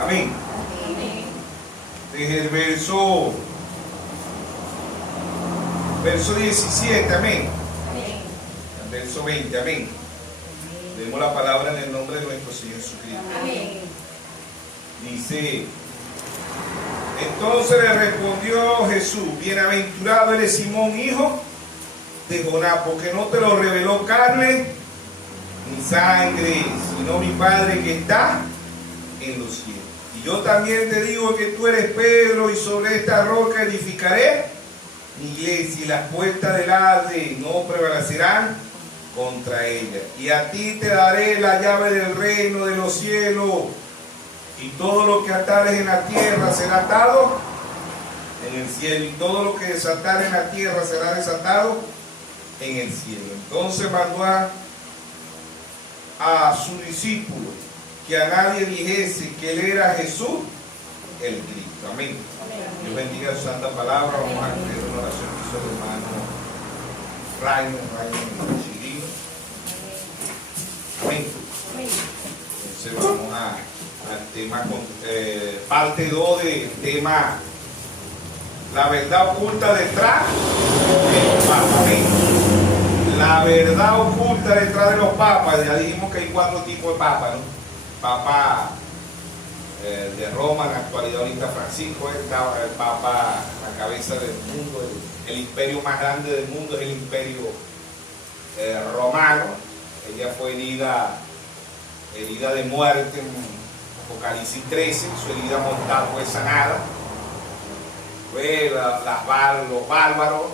Amén. Desde el verso 17, amén. El verso 20, amén. Leemos la palabra en el nombre de nuestro Señor Jesucristo. Amén. Dice: entonces le respondió Jesús: bienaventurado eres Simón, hijo de Jonás, porque no te lo reveló carne ni sangre, sino mi Padre que está en los cielos. Y yo también te digo que tú eres Pedro, y sobre esta roca edificaré mi iglesia, y las puertas del Hades no prevalecerán contra ella. Y a ti te daré la llave del reino de los cielos, y todo lo que atares en la tierra será atado en el cielo, y todo lo que desatares en la tierra será desatado en el cielo. Entonces mandó a su discípulo que a nadie dijese que él era Jesús el Cristo. Amén. Dios bendiga su santa palabra. Vamos a leer una oración que hizo el hermano Raymond Chirino. Amén. Entonces vamos al tema, parte 2 del tema: la verdad oculta detrás de los papas. Amén. La verdad oculta detrás de los papas. Ya dijimos que hay 4 tipos de papas, ¿no? Papa de Roma, en la actualidad ahorita Francisco, el papa, la cabeza del mundo, el imperio más grande del mundo es el imperio romano. Ella fue herida de muerte en Apocalipsis 13, su herida mortal fue sanada. Pues los bárbaros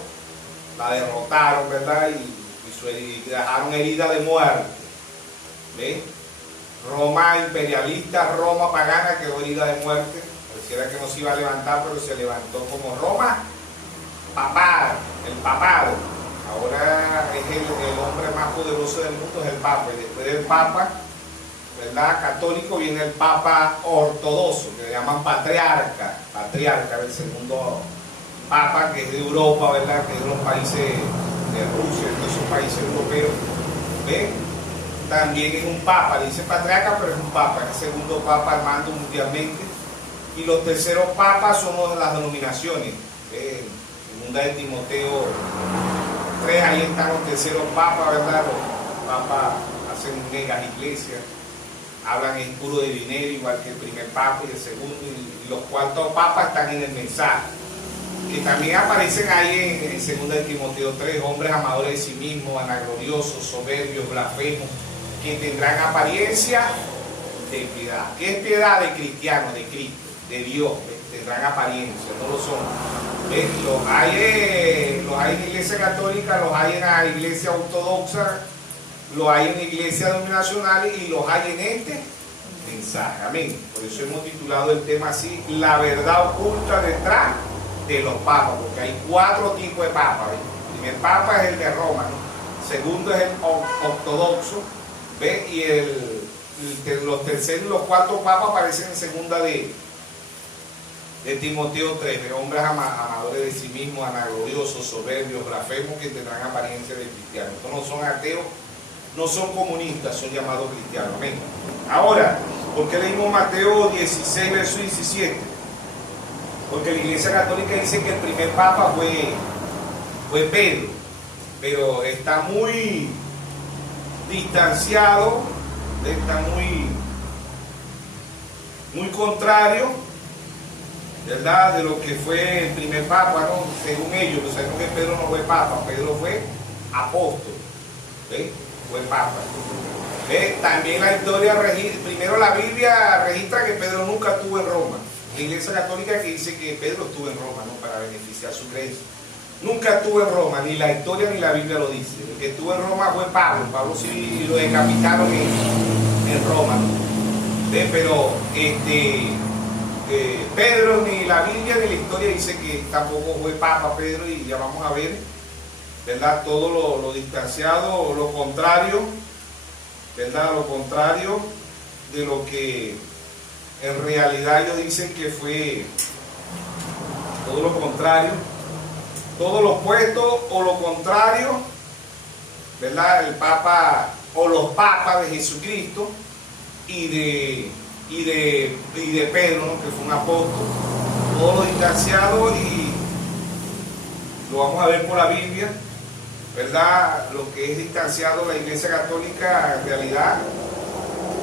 la derrotaron, ¿verdad? Y dejaron herida de muerte. ¿Ves? Roma imperialista, Roma pagana quedó herida de muerte. Pareciera que no se iba a levantar, pero se levantó como Roma papado, el papado. Ahora es el hombre más poderoso del mundo, es el Papa. Y después del Papa, ¿verdad?, católico, viene el Papa ortodoxo, que le llaman patriarca, el segundo Papa, que es de Europa, ¿verdad?, que es de los países de Rusia, de esos países europeos. ¿Ven? También es un papa, dice patriarca, pero es un papa, es el segundo papa al mando mundialmente. Y los terceros papas son las denominaciones. Segunda de Timoteo 3, ahí están los terceros papas, ¿verdad? Los papas hacen megas iglesias, hablan en puro de dinero, igual que el primer papa y el segundo, y los cuartos papas están en el mensaje, que también aparecen ahí en segunda de Timoteo 3, hombres amadores de sí mismos, vanagloriosos, soberbios, blasfemos, que tendrán apariencia de piedad. ¿Qué es piedad? De cristiano, de Cristo, de Dios. Tendrán apariencia, no lo son. Los hay en la iglesia católica, los hay en la iglesia ortodoxa, los hay en la iglesia denominacional y los hay en este mensaje. Amén. Por eso hemos titulado el tema así: la verdad oculta detrás de los papas, porque hay 4 tipos de papas. El primer papa es el de Roma, ¿no? Segundo es el ortodoxo. ¿Ve? Y los terceros y los cuartos papas aparecen en segunda de Timoteo 3, de hombres amadores de sí mismos, vanagloriosos, soberbios, blasfemos, que tendrán apariencia de cristianos. Estos no son ateos, no son comunistas, son llamados cristianos. Amén. Ahora, ¿por qué leímos Mateo 16, verso 17? Porque la Iglesia Católica dice que el primer papa fue Pedro, pero está muy distanciado, está muy contrario, ¿verdad?, de lo que fue el primer papa, ¿no? Según ellos, pues sabemos que Pedro no fue papa, Pedro fue apóstol, ¿ves? Fue papa. ¿Ves? También la historia primero la Biblia registra que Pedro nunca estuvo en Roma. La Iglesia Católica que dice que Pedro estuvo en Roma, ¿no?, para beneficiar su creencia. Nunca estuvo en Roma, ni la historia ni la Biblia lo dice. El que estuvo en Roma fue Pablo. Pablo sí lo decapitaron en Roma, ¿no? Pero Pedro, ni la Biblia ni la historia dice que tampoco fue papa Pedro, y ya vamos a ver, ¿verdad?, todo lo distanciado, lo contrario, ¿verdad?, lo contrario de lo que en realidad ellos dicen que fue, todo lo contrario. Todo lo opuesto o lo contrario, ¿verdad?, el Papa o los papas de Jesucristo y y de Pedro, ¿no? Que fue un apóstol. Todos los distanciados, y lo vamos a ver por la Biblia, ¿verdad? Lo que es distanciado la Iglesia Católica, en realidad,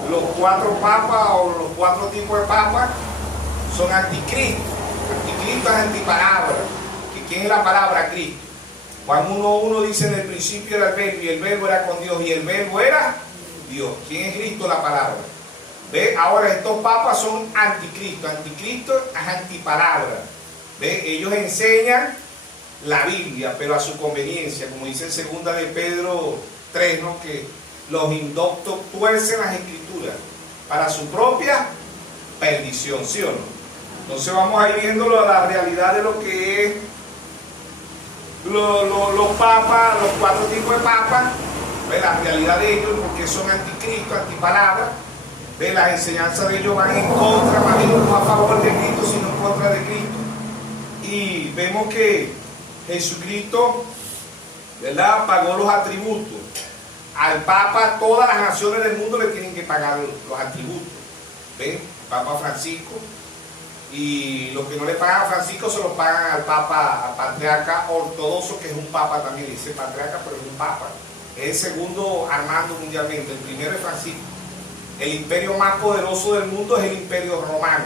los 4 papas o los 4 tipos de papas son anticristo. Anticristo es antipalabra. ¿Quién es la palabra? Cristo. Juan 1:1 dice: en el principio era el verbo, y el verbo era con Dios, y el verbo era Dios. ¿Quién es Cristo? La palabra. ¿Ve? Ahora estos papas son anticristo. Anticristo es antipalabra. ¿Ve? Ellos enseñan la Biblia, pero a su conveniencia, como dice en 2 de Pedro 3, ¿no? Que los indoctos tuercen las escrituras para su propia perdición, ¿sí o no? Entonces vamos a ir viendo la realidad de lo que es los papas, los 4 tipos de papas, ¿ve? La realidad de ellos, porque son anticristo, antipalabra, ¿ve? Las enseñanzas de ellos van en contra, más bien no a favor de Cristo, sino en contra de Cristo. Y vemos que Jesucristo, ¿verdad?, pagó los atributos. Al Papa, todas las naciones del mundo le tienen que pagar los atributos. ¿Ven? Papa Francisco. Y los que no le pagan a Francisco se los pagan al Papa, al patriarca ortodoxo, que es un Papa también, dice patriarca, pero es un Papa. Es el segundo al mando mundialmente, el primero es Francisco. El imperio más poderoso del mundo es el imperio romano.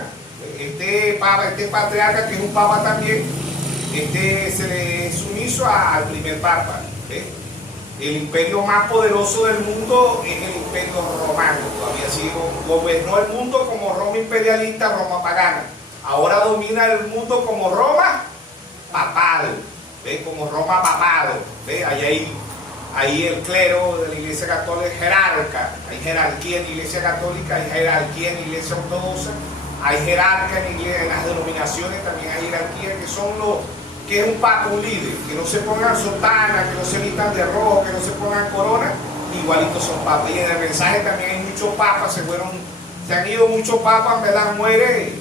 Este Papa, este patriarca, que es un Papa también, se le es sumiso al primer Papa. ¿Ves? El imperio más poderoso del mundo es el imperio romano. Todavía sí gobernó el mundo como Roma imperialista, Roma pagana. Ahora domina el mundo como Roma papal. ¿Ves? Como Roma papado. ¿Ves? Ahí el clero de la Iglesia Católica es jerarca. Hay jerarquía en la Iglesia Católica, hay jerarquía en la Iglesia Ortodoxa, hay jerarca en las denominaciones, también hay jerarquía, que son los que es un papa, un líder, que no se pongan sotana, que no se vistan de rojo, que no se pongan corona, igualitos son papas. Y en el mensaje también hay muchos papas, se han ido muchos papas, ¿verdad? Muere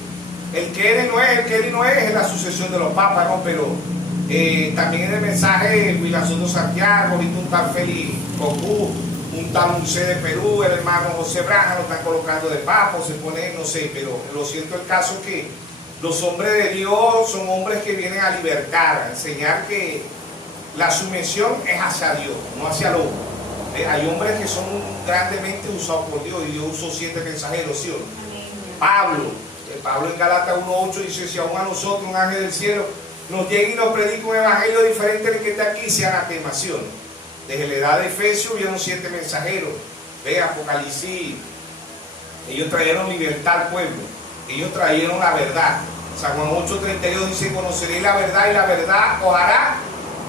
el que era y no es, el que era y no es la sucesión de los papas, ¿no? Pero también en el mensaje Wilasoto Santiago, ahorita un tal Félix Cocú, un tal Unce de Perú, el hermano José Braja, lo están colocando de papa, se pone, no sé, pero lo cierto el caso es que los hombres de Dios son hombres que vienen a libertar, a enseñar que la sujeción es hacia Dios, no hacia el hombre. Hay hombres que son grandemente usados por Dios, y Dios usó 7 mensajeros, ¿sí o no? Pablo en Gálatas 1:8 dice: si aún a nosotros un ángel del cielo nos llega y nos predica un evangelio diferente del que está aquí, sea anatema, ¿sí o no? Desde la edad de Efesios vieron 7 mensajeros. Ve Apocalipsis, ellos trajeron libertad al pueblo, ellos trajeron la verdad. San Juan 8:32 dice: conoceréis la verdad y la verdad os hará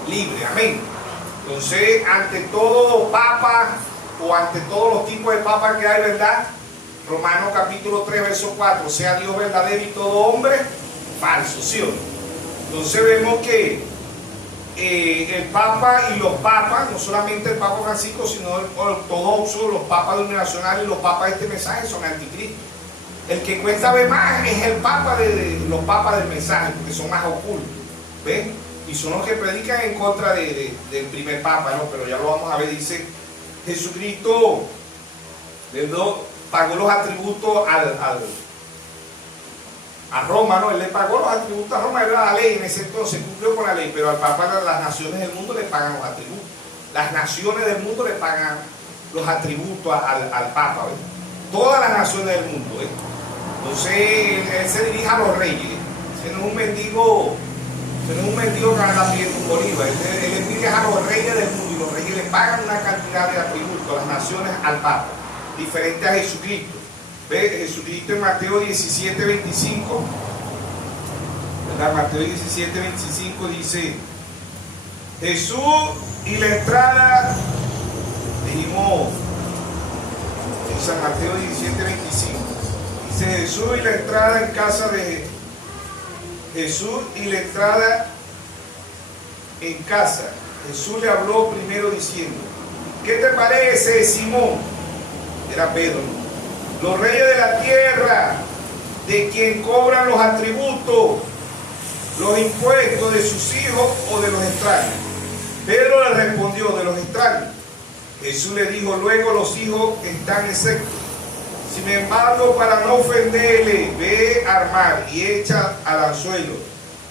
libre. Amén. Entonces, ante todo papa, o ante todos los tipos de papas que hay, ¿verdad? Romanos capítulo 3, verso 4: sea Dios verdadero y todo hombre falso, ¿sí o no? Entonces vemos que el Papa y los papas, no solamente el Papa Francisco, sino el ortodoxo, los papas denominacionales y los papas de este mensaje son anticristos. El que cuesta ver más es el Papa los papas del mensaje, porque son más ocultos, ¿ven? Y son los que predican en contra del primer Papa, ¿no? Pero ya lo vamos a ver. Dice: Jesucristo pagó los atributos a Roma, ¿no? Él le pagó los atributos a Roma, era la ley en ese entonces, cumplió con la ley, pero al Papa las naciones del mundo le pagan los atributos. Las naciones del mundo le pagan los atributos al Papa, ¿ves? Todas las naciones del mundo, ¿ves? Entonces él se dirige a los reyes. Ese no es un mendigo que anda pidiendo un bolívar. Él le pide a los reyes del mundo, y los reyes le pagan una cantidad de atributos a las naciones al Papa, diferente a Jesucristo. ¿Ve? Jesucristo en Mateo 17:25, ¿verdad? Mateo 17:25 dice: Jesús y la entrada, dijimos en San Mateo 17:25, dice: Jesús y la entrada en casa de Jesús y la entrada en casa. Jesús le habló primero diciendo: ¿qué te parece, Simón? Era Pedro. Los reyes de la tierra, de quien cobran los atributos, los impuestos, de sus hijos o de los extraños. Pedro le respondió: de los extraños. Jesús le dijo: luego los hijos están exentos. Sin embargo, para no ofenderle, ve a armar y echa al anzuelo.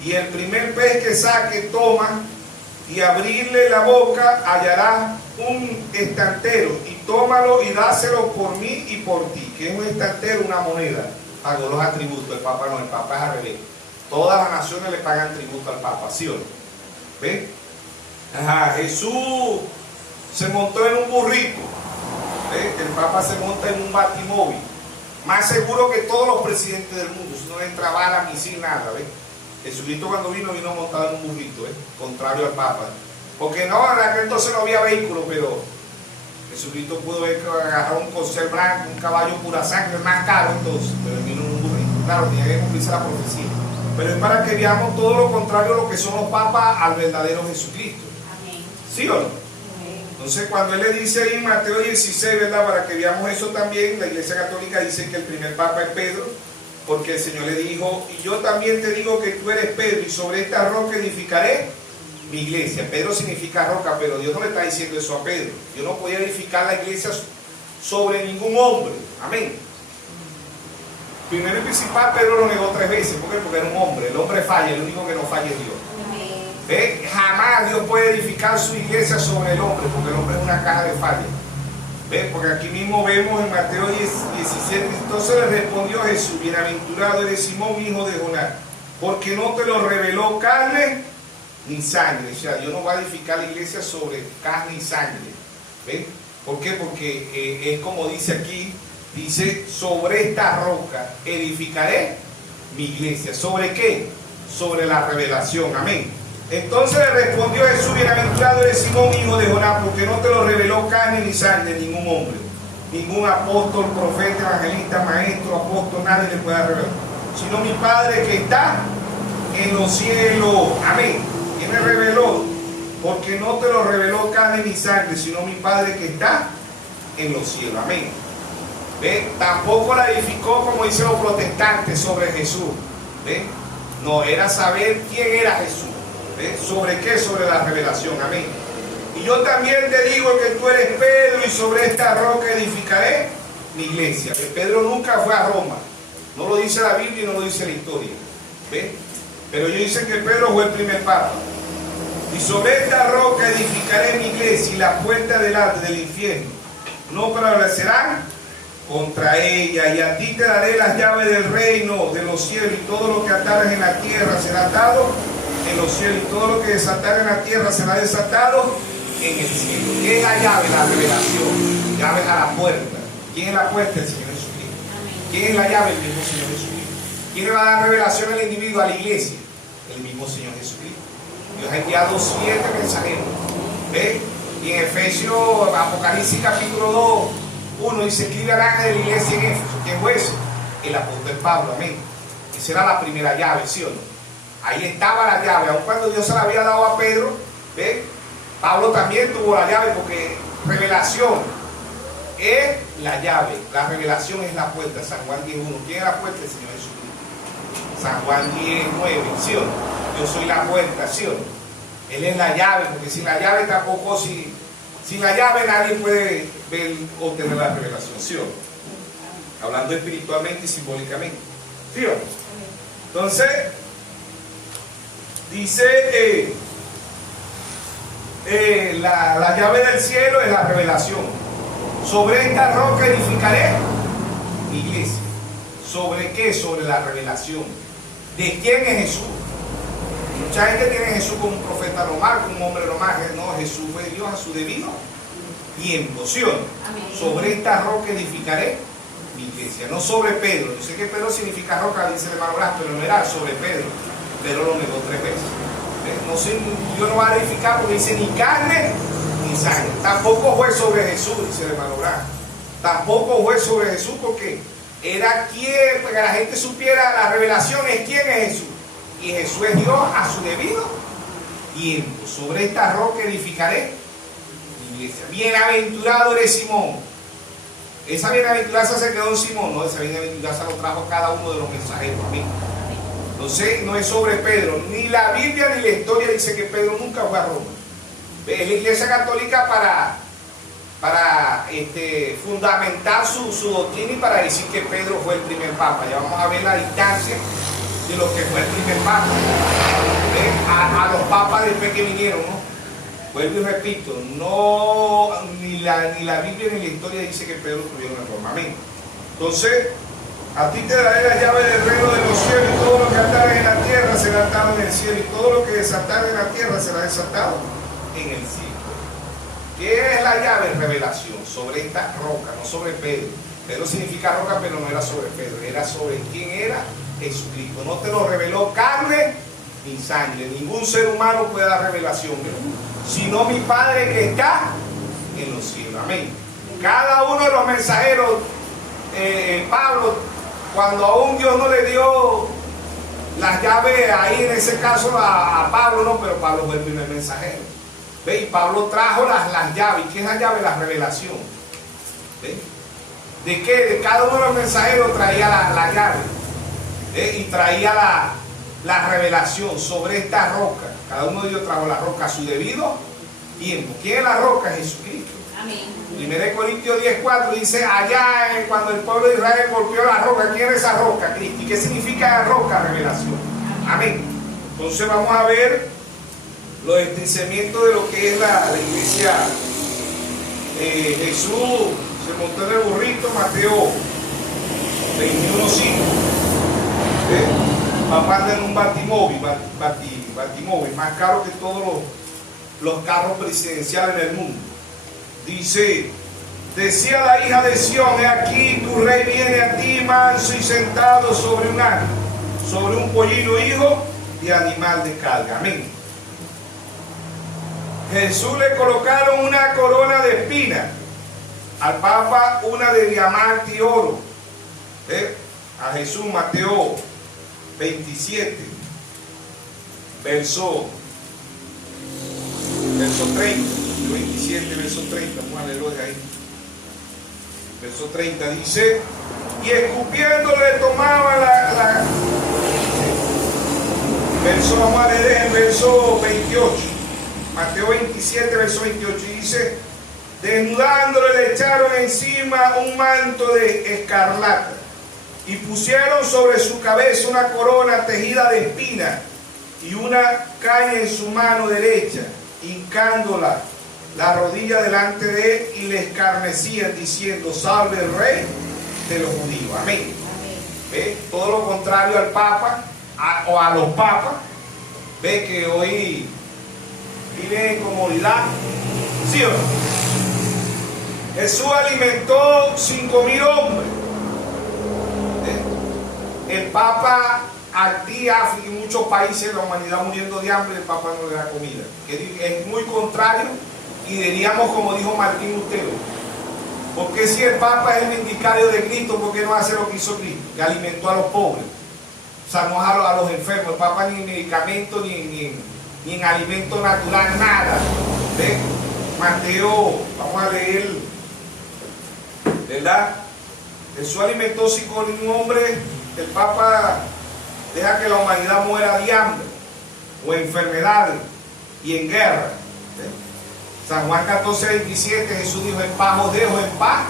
Y el primer pez que saque, toma, y abrirle la boca, hallará un estantero, y tómalo y dáselo por mí y por ti. Que es un estantero, una moneda. Pagó los atributos. El Papa no, el Papa es al revés. Todas las naciones le pagan tributo al Papa, ¿sí o no? ¿Ven? Ajá, Jesús se montó en un burrito. ¿Ven? El Papa se monta en un batimóvil. Más seguro que todos los presidentes del mundo. Si no le entra bala, misil, nada. ¿Ven? Jesucristo cuando vino montado en un burrito, contrario al Papa. Porque no, en aquel entonces no había vehículo, pero Jesucristo pudo agarrar un corcel blanco, un caballo pura sangre, más caro entonces, pero vino en un burrito. Claro, tenía que cumplirse la profecía. Pero es para que veamos todo lo contrario a lo que son los papas al verdadero Jesucristo. Amén. ¿Sí o no? Amén. Entonces cuando él le dice ahí en Mateo 16, ¿verdad? Para que veamos eso también, la Iglesia Católica dice que el primer papa es Pedro, porque el Señor le dijo, y yo también te digo que tú eres Pedro, y sobre esta roca edificaré mi iglesia. Pedro significa roca, pero Dios no le está diciendo eso a Pedro. Dios no podía edificar la iglesia sobre ningún hombre. Amén. Primero y principal, Pedro lo negó 3 veces. ¿Por qué? Porque era un hombre. El hombre falla, el único que no falla es Dios. ¿Ve? Jamás Dios puede edificar su iglesia sobre el hombre, porque el hombre es una caja de falla. ¿Ve? Porque aquí mismo vemos en Mateo 17, entonces le respondió Jesús, bienaventurado eres Simón, hijo de Jonás, porque no te lo reveló carne ni sangre. O sea, Dios no va a edificar la iglesia sobre carne y sangre. ¿Ve? ¿Por qué? Porque es como dice aquí, dice, sobre esta roca edificaré mi iglesia. ¿Sobre qué? Sobre la revelación. Amén. Entonces le respondió Jesús, bienaventurado eres Simón, hijo de Jonás, porque no te lo reveló carne ni sangre, ningún hombre, ningún apóstol, profeta, evangelista, maestro, apóstol, nadie le puede revelar, sino mi Padre que está en los cielos. Amén. ¿Quién me reveló? Porque no te lo reveló carne ni sangre, sino mi Padre que está en los cielos. Amén. ¿Ve? Tampoco la edificó, como dicen los protestantes, sobre Jesús. ¿Ve? No, era saber quién era Jesús. ¿Ve? ¿Sobre qué? Sobre la revelación. Amén. Y yo también te digo que tú eres Pedro, y sobre esta roca edificaré mi iglesia. Que Pedro nunca fue a Roma. No lo dice la Biblia y no lo dice la historia. ¿Ve? Pero ellos dicen que Pedro fue el primer papa. Y sobre esta roca edificaré mi iglesia, y las puertas del infierno no prevalecerán contra ella. Y a ti te daré las llaves del reino de los cielos, y todo lo que atares en la tierra será atado en los cielos, y todo lo que desatar en la tierra será desatado en el cielo. ¿Qué es la llave? La revelación. Llaves a la puerta. ¿Quién es la puerta? El Señor Jesucristo. ¿Quién es la llave? El mismo Señor Jesucristo. ¿Quién le va a dar revelación al individuo, a la iglesia? El mismo Señor Jesucristo. Dios ha enviado 7 mensajeros. ¿Ve? Y en Efesios, Apocalipsis capítulo 2, 1 dice, escribe al ángel de la iglesia en Éfeso. ¿Quién fue ese? El apóstol Pablo. Amén. Esa era la primera llave, ¿sí o no? Ahí estaba la llave. Aun cuando Dios se la había dado a Pedro, ¿ve? Pablo también tuvo la llave, porque revelación es la llave. La revelación es la puerta. San Juan 10:1. ¿Quién es la puerta? El Señor Jesucristo. San Juan 10:9, ¿sí o no? Yo soy la puerta, ¿sí o no? Él es la llave, porque sin la llave tampoco, sin la llave nadie puede obtener la revelación, ¿sí o no? Hablando espiritualmente y simbólicamente, ¿sí o no? Entonces, dice, la llave del cielo es la revelación. Sobre esta roca edificaré mi iglesia. ¿Sobre qué? Sobre la revelación. ¿De quién es Jesús? Mucha gente tiene a Jesús como un profeta normal, como un hombre normal. No, Jesús fue Dios a su debido tiempo, ¿sí o no? Sobre esta roca edificaré mi iglesia, no sobre Pedro. Yo sé que Pedro significa roca, dice el hermano Blas, pero no era sobre Pedro. Pedro lo negó 3 veces. No sé, Dios no va a edificar porque dice ni carne ni sangre. Tampoco fue sobre Jesús, dice el hermano Blas. Tampoco fue sobre Jesús, porque era quien, para que la gente supiera la revelación es quién es Jesús. Y Jesús es Dios a su debido tiempo. Sobre esta roca edificaré mi iglesia. Bienaventurado eres Simón. Esa bienaventuranza se quedó en Simón, no, esa bienaventuranza lo trajo cada uno de los mensajeros. Amén. Entonces no es sobre Pedro. Ni la Biblia ni la historia dice que Pedro nunca fue a Roma. Es la Iglesia Católica fundamentar su doctrina y para decir que Pedro fue el primer papa. Ya vamos a ver la distancia de lo que fue el primer papa a los papas después que vinieron, ¿no? Vuelvo y repito, no, ni la Biblia ni la historia dice que Pedro tuviera una forma. Amén. Entonces, a ti te daré la llave del reino de los cielos, y todo lo que atare en la tierra será atado en el cielo, y todo lo que desatare en la tierra será desatado en el cielo. ¿Qué es la llave? Revelación sobre esta roca, no sobre Pedro. Pedro significa roca, pero no era sobre Pedro, era sobre quién era Jesucristo. No te lo reveló carne ni sangre. Ningún ser humano puede dar revelación, sino mi Padre que está en los cielos. Amén. Cada uno de los mensajeros, Pablo, cuando aún Dios no le dio las llaves, ahí en ese caso a Pablo, no, pero Pablo fue el primer mensajero. ¿Ve? Y Pablo trajo las llaves. ¿Qué es la llave? La revelación. ¿Ve? ¿De qué? De cada uno de los mensajeros traía la llave. ¿Ve? Y traía la revelación sobre esta roca. Cada uno de ellos trajo la roca a su debido tiempo. ¿Quién es la roca? Jesucristo. Amén. 1 Corintios 10:4 dice, allá cuando el pueblo de Israel golpeó la roca, ¿quién es esa roca? Cristo. ¿Y qué significa la roca? Revelación. Amén. Entonces vamos a ver los estricimientos de lo que es la iglesia. Jesús se montó en el burrito, Mateo 21:5. Papá anda en un batimóvil, más caro que todos los carros presidenciales del mundo. Dice, decía la hija de Sión, he aquí tu rey viene a ti manso y sentado sobre un asno, sobre un pollino hijo de animal de carga. Amén. Jesús le colocaron una corona de espinas, al Papa una de diamante y oro. A Jesús, Mateo 27, verso 30, 27, verso 30, vamos a leerlo de ahí. Verso 30 dice, y escupiendo le tomaba verso, vamos a leer el verso 28, Mateo 27, verso 28, y dice, desnudándole le echaron encima un manto de escarlata, y pusieron sobre su cabeza una corona tejida de espinas, y una caña en su mano derecha, hincándola la rodilla delante de él, y le escarnecían diciendo, salve el rey de los judíos. Amén. ¿Ve? Todo lo contrario al Papa o a los papas. Ve que hoy viven en comodidad. ¿Sí o no? Jesús alimentó 5.000 hombres. El Papa aquí, África y muchos países, la humanidad muriendo de hambre, el Papa no le da comida. Es muy contrario, y diríamos como dijo Martín Lutero, porque si el Papa es el vindicario de Cristo, ¿por qué no hace lo que hizo Cristo? Que alimentó a los pobres, sanó a los enfermos. El Papa ni en medicamentos, ni en alimento natural, nada. ¿Ve? Mateo, vamos a leer, ¿verdad? Jesús alimentó 5.000 hombres. El Papa deja que la humanidad muera de hambre o enfermedades y en guerra. San Juan 14:27, Jesús dijo, en paz os dejo, en paz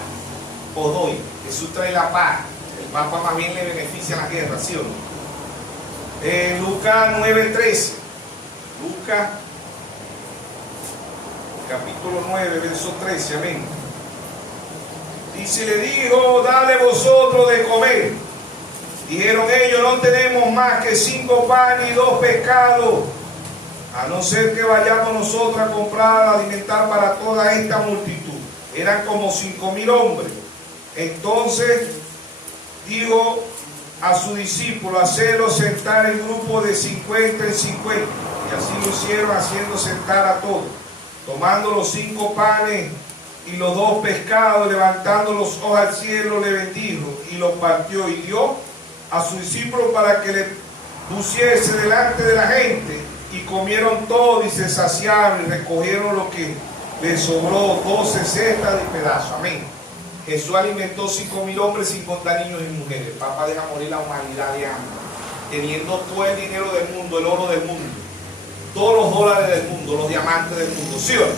os doy. Jesús trae la paz. El Papa más bien le beneficia la guerra, ¿sí o no? Lucas 9:13. Lucas capítulo 9, verso 13, amén. Dice, le dijo, dale vosotros de comer. Dijeron ellos, no tenemos más que 5 panes y 2 pescados, a no ser que vayamos nosotros a comprar, a alimentar para toda esta multitud. Eran como 5.000 hombres. Entonces dijo a su discípulo, hacerlos sentar en grupo de 50 en 50. Y así lo hicieron, haciendo sentar a todos. Tomando los 5 panes y los 2 pescados, levantando los ojos al cielo, le bendijo y los partió y dio a sus discípulos para que le pusiese delante de la gente, y comieron todo y se saciaron y recogieron lo que les sobró, 12 cestas de pedazos. Amén. Jesús alimentó 5.000 hombres sin contar niños y mujeres. El Papa deja morir la humanidad de hambre, teniendo todo el dinero del mundo, el oro del mundo, todos los dólares del mundo, los diamantes del mundo. ¿Sí o no?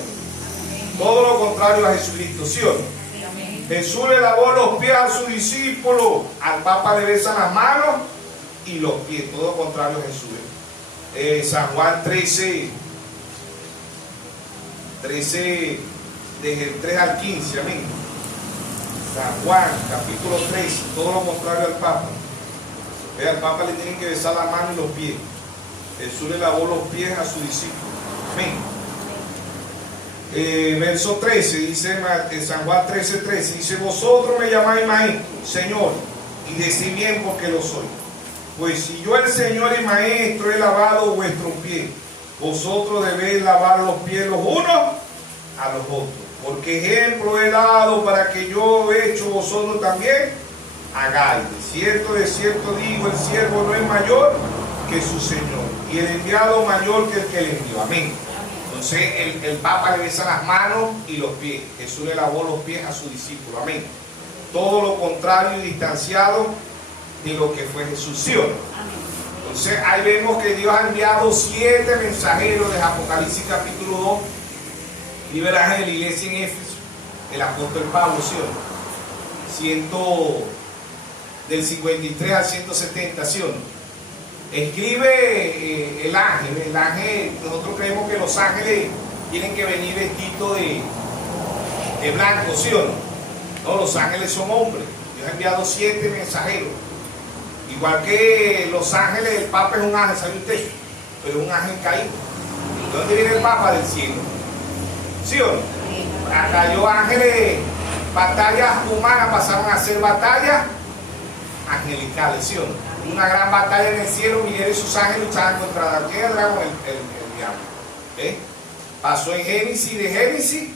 Todo lo contrario a Jesucristo, ¿sí o no? Jesús le lavó los pies a sus discípulos, al Papa le besan las manos y los pies, todo lo contrario a Jesús. San Juan 13, desde el 3 al 15, amén. San Juan, capítulo 13, todo lo contrario al Papa. Al Papa le tienen que besar la mano y los pies. Jesús le lavó los pies a sus discípulos. Amén. Verso 13, dice San Juan 13, dice: vosotros me llamáis maestro, Señor, y decís bien porque lo soy. Pues si yo, el Señor y Maestro, he lavado vuestros pies, vosotros debéis lavar los pies los unos a los otros. Porque ejemplo he dado para que yo hecho vosotros también hagáis. De cierto digo, el siervo no es mayor que su Señor, y el enviado mayor que el que le envió. Amén. Entonces el Papa le besa las manos y los pies. Jesús le lavó los pies a sus discípulos. Amén. Todo lo contrario y distanciado de lo que fue Jesús, ¿sí o no? Entonces ahí vemos que Dios ha enviado 7 mensajeros de Apocalipsis capítulo 2, liberaje de la iglesia en Éfeso, el apóstol Pablo, ¿sí o no? Del 53 al 170, ¿sí o no? Escribe el ángel, nosotros creemos que los ángeles tienen que venir vestidos de blanco, ¿sí o no? No, los ángeles son hombres. Dios ha enviado 7 mensajeros. Igual que los ángeles, el Papa es un ángel, ¿sabe usted? Pero es un ángel caído. ¿De dónde viene el Papa? Del cielo. ¿Sí o no? Cayó ángeles, batallas humanas pasaron a ser batallas angelicales, ¿sí o no? Una gran batalla en el cielo, Miguel y sus ángeles luchaban contra el dragón, el diablo. ¿Ves? Pasó en Génesis, de Génesis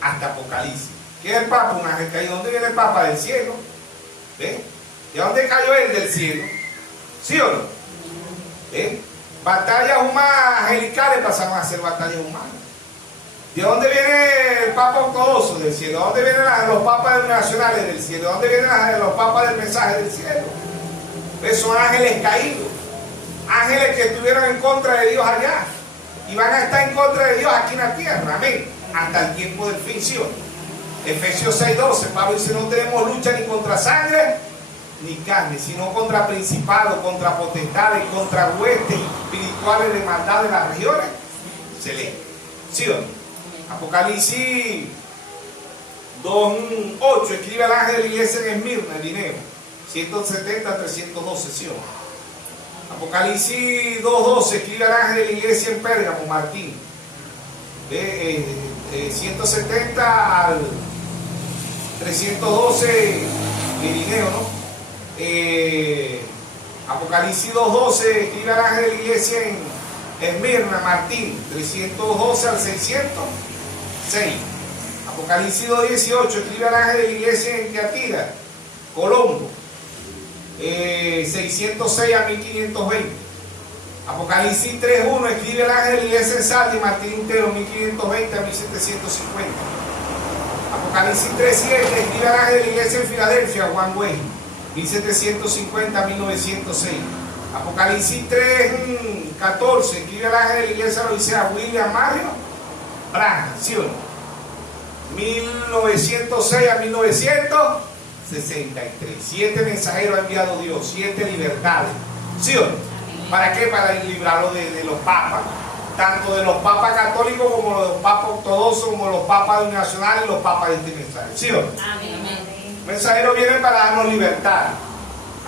hasta Apocalipsis. ¿Qué es el Papa? Un ángel caído. ¿Dónde viene el Papa? Del cielo. ¿Ves? ¿De dónde cayó él? Del cielo. ¿Sí o no? ¿Ves? Batallas humanas angelicales pasaron a ser batallas humanas. ¿De dónde viene el Papa ortodoxo? Del cielo. ¿De dónde vienen los papas nacionales? Del cielo. ¿De dónde vienen los papas del mensaje? Del cielo. Son ángeles caídos, ángeles que estuvieron en contra de Dios allá y van a estar en contra de Dios aquí en la tierra, amén, hasta el tiempo del fin, ¿sí o no? Efesios 6:12, Pablo dice: no tenemos lucha ni contra sangre ni carne, sino contra principados, contra potestades, contra huestes espirituales de maldad de las regiones celestes, ¿sí o no? Apocalipsis 2:8, escribe al ángel de la iglesia en Esmirna, el dinero 170, 312, ¿sí o no? Apocalipsis 2:12, escribe al ángel de la iglesia en Pérgamo, Martín, de 170 al 312, Irineo, ¿no? Apocalipsis 2:12, escribe al ángel de la iglesia en Esmirna, Martín, 312 al 606. Apocalipsis 2:18, escribe al ángel de la iglesia en Tiatira, Colombo, 606 a 1520. Apocalipsis 3:1, escribe el ángel de la iglesia en Sardis, Martín Lutero, 1520 a 1750. Apocalipsis 3:7, escribe el ángel de la iglesia en Filadelfia, Juan Wesley, 1750 a 1906. Apocalipsis 3:14, escribe el ángel de la iglesia de la Odisea, William Mario Branham, ¿sí o no? 1906 a 1963. 7 mensajeros ha enviado Dios, 7 libertades, ¿sí o no? ¿Para qué? Para librarlo de los papas, tanto de los papas católicos como de los papas ortodoxos, como los papas nacionales y los papas de este mensaje, ¿sí o no? Amén. Mensajeros vienen para darnos libertad,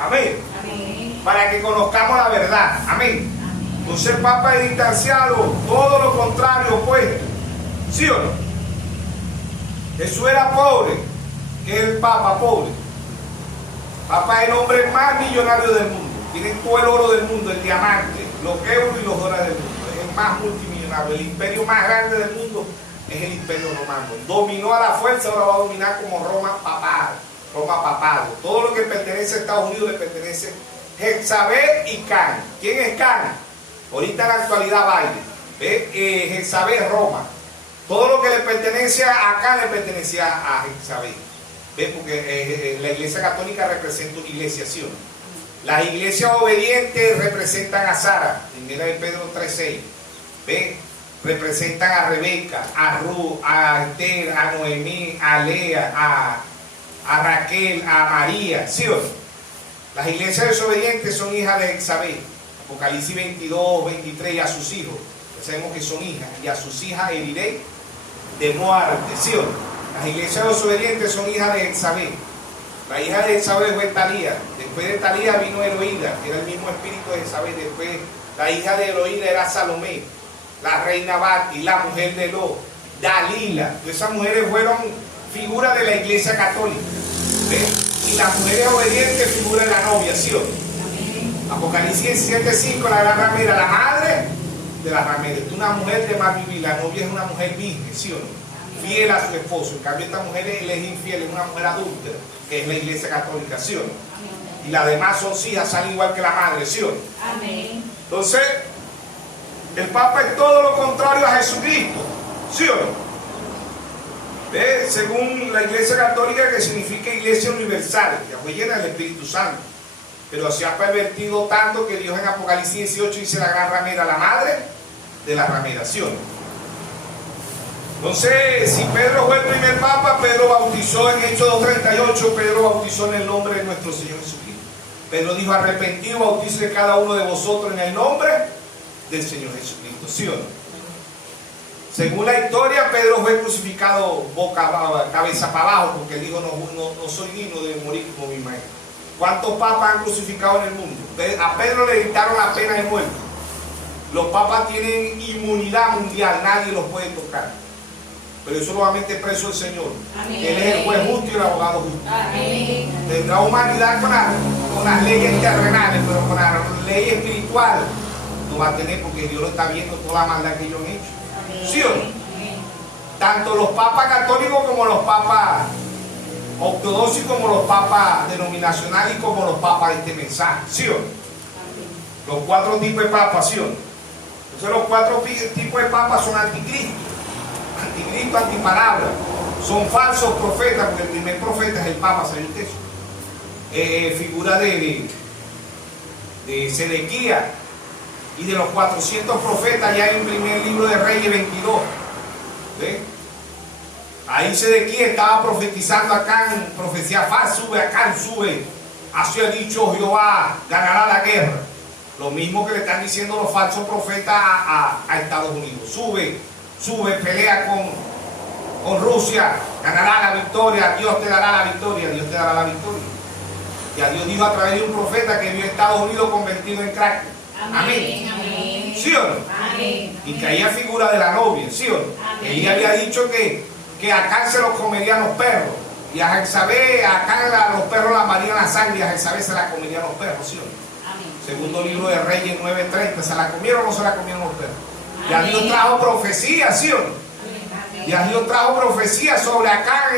amén. Amén. Para que conozcamos la verdad, amén. Entonces el papa es distanciado, todo lo contrario opuesto, ¿sí o no? Jesús era pobre, que es el Papa pobre. Papa es el hombre más millonario del mundo. Tiene todo el oro del mundo, el diamante, los euros y los dólares del mundo. Es el más multimillonario. El imperio más grande del mundo es el imperio romano. Dominó a la fuerza, ahora va a dominar como Roma papado. Todo lo que pertenece a Estados Unidos le pertenece Jezabel y Can. ¿Quién es Can? Ahorita en la actualidad Biden. Jezabel, Roma. Todo lo que le pertenece a Can le pertenecía a Jezabel. ¿Ves? Porque la iglesia católica representa una iglesia, ¿sí o no? Las iglesias obedientes representan a Sara, primera de Pedro 3:6. ¿Ves? representan a Rebeca, a Ruth, a Esther, a Noemí, a Lea, a Raquel, a María, ¿sí o no? Las iglesias desobedientes son hijas de Jezabel, Apocalipsis 22, 23, y a sus hijos, sabemos que son hijas, y a sus hijas heriré de muerte, ¿sí o no? Las iglesias desobedientes son hijas de Jezabel. La hija de Jezabel fue Talía, después de Talía vino Heroína, que era el mismo espíritu de Jezabel, después la hija de Heroína era Salomé, la reina Bati, la mujer de Lot, Dalila. Esas mujeres fueron figuras de la iglesia católica. ¿Ves? Y las mujeres obedientes figuras de la novia, ¿sí o no? Apocalipsis 17:5, la gran ramera, la madre de la ramera. Es una mujer de más vivir, la novia es una mujer virgen, ¿sí o no? Fiel a su esposo. En cambio esta mujer es infiel, es una mujer adúltera, que es la iglesia católica, ¿sí o no? Y las demás son hijas, salen igual que la madre, ¿sí o no? Amén. Entonces, el Papa es todo lo contrario a Jesucristo, ¿sí o no? ¿Ves? Según la Iglesia Católica, que significa Iglesia Universal, que fue llena del Espíritu Santo, pero se ha pervertido tanto que Dios en Apocalipsis 18 dice la gran ramera, la madre de la ramera, ¿sí o no? Entonces, si Pedro fue el primer Papa, Pedro bautizó en Hechos 2:38, Pedro bautizó en el nombre de nuestro Señor Jesucristo. Pedro dijo, arrepentido, bautice cada uno de vosotros en el nombre del Señor Jesucristo, ¿sí o no? Según la historia, Pedro fue crucificado cabeza para abajo, porque él dijo, no soy digno de morir como mi maestro. ¿Cuántos papas han crucificado en el mundo? A Pedro le dictaron la pena de muerte. Los papas tienen inmunidad mundial, nadie los puede tocar. Pero eso solamente preso el Señor. Amén. Él es el juez justo y el abogado justo. Amén. Tendrá humanidad con las leyes terrenales, pero con la ley espiritual no va a tener, porque Dios lo está viendo toda la maldad que ellos han hecho. ¿Sí o no? Tanto los papas católicos como los papas ortodoxos, como los papas denominacionales y como los papas de este mensaje, ¿sí o no? Los cuatro tipos de papas, ¿sí o no? Entonces los cuatro tipos de papas son anticristo, antipalabra, son falsos profetas, porque el primer profeta es el papa, ¿sabe usted eso? Figura de Sedequías. Y de los 400 profetas ya en el primer libro de Reyes 22. ¿Ves? Ahí Sedequías estaba profetizando acá en profecía falsa, sube. Así ha dicho Jehová, ganará la guerra. Lo mismo que le están diciendo los falsos profetas a Estados Unidos. Sube, pelea con Rusia, ganará la victoria, Dios te dará la victoria, Dios te dará la victoria. Ya Dios dijo a través de un profeta que vio a Estados Unidos convertido en crack. Amén. Amén. ¿Sí o no? Amén. Y que ahí figura de la novia, ¿sí o no? Él había dicho que acá se los comerían los perros. Y a Jezabel, acá los perros la marían la sangre, y a Jezabel se la comerían los perros, ¿sí o no? Amén. Segundo libro de Reyes 9:30, ¿se la comieron o no se la comieron los perros? Ya Dios trajo profecía, ¿sí o no? Amén. Ya Dios trajo profecía sobre acá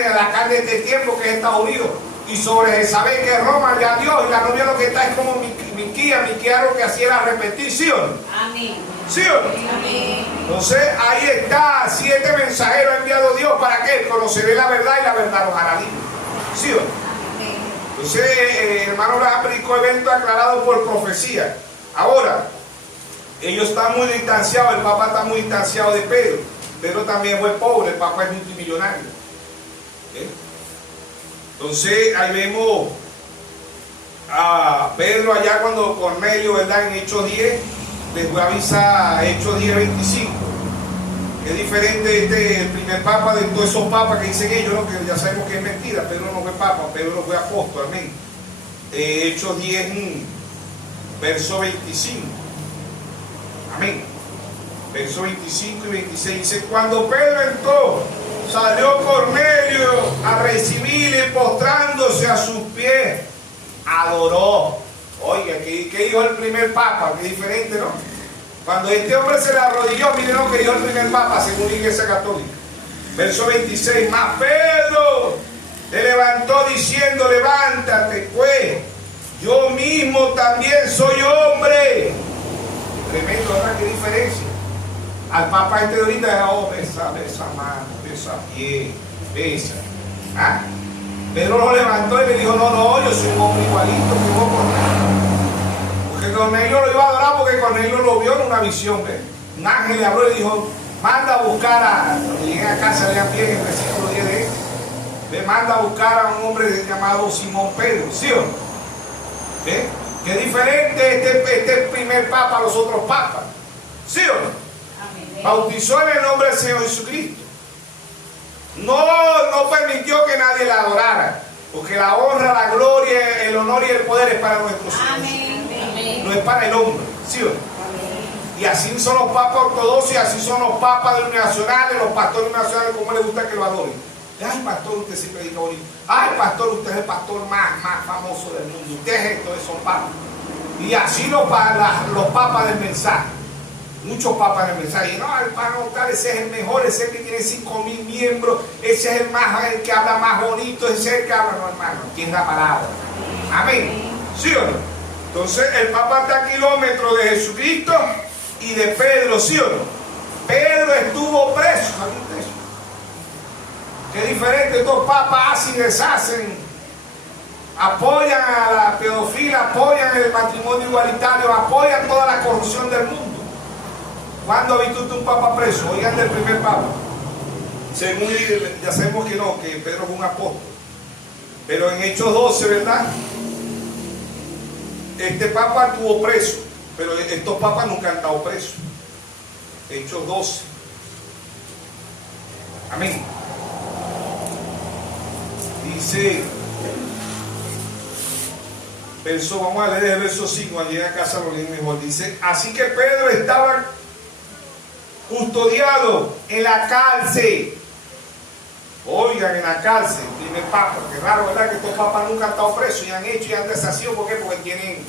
de este tiempo que es Estados Unidos. Y sobre Jezabel, que es Roma, ya Dios, y la novia lo que está es como Miquía lo que hacía era repetir, ¿sí o no? Amén. ¿Sí o no? Amén. Entonces ahí está, 7 mensajeros enviados Dios, ¿para qué? Conoceré la verdad y la verdad los hará libres, ¿sí o no? Amén. Entonces, hermano Abraham predicó evento aclarado por profecía. Ahora, ellos están muy distanciados, el Papa está muy distanciado de Pedro. Pedro también fue pobre, el Papa es multimillonario. Entonces ahí vemos a Pedro allá cuando Cornelio, ¿verdad? En Hechos 10, les voy a avisar, Hechos 10:25. Es diferente el primer papa de todos esos papas que dicen ellos, ¿no? Que ya sabemos que es mentira. Pedro no fue papa, Pedro no fue apóstol, amén. Hechos 10, verso 25. Amén. Verso 25 y 26 dice, cuando Pedro entró, salió Cornelio a recibirle, postrándose a sus pies, adoró. Oiga, ¿qué dijo el primer papa? Qué diferente, ¿no? Cuando este hombre se le arrodilló, miren lo que dijo el primer papa, según la Iglesia Católica. Verso 26, mas Pedro le levantó diciendo, levántate, pues, yo mismo también soy hombre. Tremendo, ¿verdad? Qué diferencia. Al papa este de ahorita, oh, besa mano, besa pie, besa. ¿Ah? Pedro lo levantó y le dijo, no, yo soy un hombre igualito que vos, Cornelio. Porque Cornelio lo iba a adorar porque Cornelio lo vio en una visión, ¿ves? Un ángel le habló y le dijo, manda a buscar cuando lleguen a casa, lean bien el versículo 10 de este. Le manda a buscar a un hombre llamado Simón Pedro, ¿sí o no? ¿Ve? Qué diferente este primer papa a los otros papas, ¿sí o no? Amén. Bautizó en el nombre del Señor Jesucristo. No permitió que nadie la adorara, porque la honra, la gloria, el honor y el poder es para nuestro Señor. Amén. No es para el hombre, ¿sí o no? Amén. Y así son los papas ortodoxos, y así son los papas denominacionales, los pastores denominacionales, como les gusta que lo adoren. Ay, pastor, usted sí predica bonito. Ay, pastor, usted es el pastor más famoso del mundo. Usted es esto, son papas. Y así los papas del mensaje. Muchos papas del mensaje. No, el hermano tal, ese es el mejor, ese es el que tiene 5,000 miembros, ese es el que habla más bonito, ese es el que habla, no, hermano, ¿quién da palabra? Amén. ¿Sí o no? Entonces, el papa está a kilómetros de Jesucristo y de Pedro, ¿sí o no? Pedro estuvo preso. Qué diferente, estos papas hacen y deshacen, apoyan a la pedofilia, apoyan el matrimonio igualitario, apoyan toda la corrupción del mundo. ¿Cuándo ha visto usted un papa preso? Oigan del primer papa. Según ya sabemos que no, que Pedro fue un apóstol. Pero en Hechos 12, ¿verdad? Este papa estuvo preso, pero estos papas nunca han estado presos. Hechos 12. Amén. Dice, vamos a leer el verso 5, allí en casa lo leen mejor. Dice, así que Pedro estaba custodiado en la cárcel. Oigan, en la cárcel, primer papa. Qué raro, ¿verdad? Que estos papas nunca han estado presos y han hecho y han deshacido. ¿Por qué? Porque tienen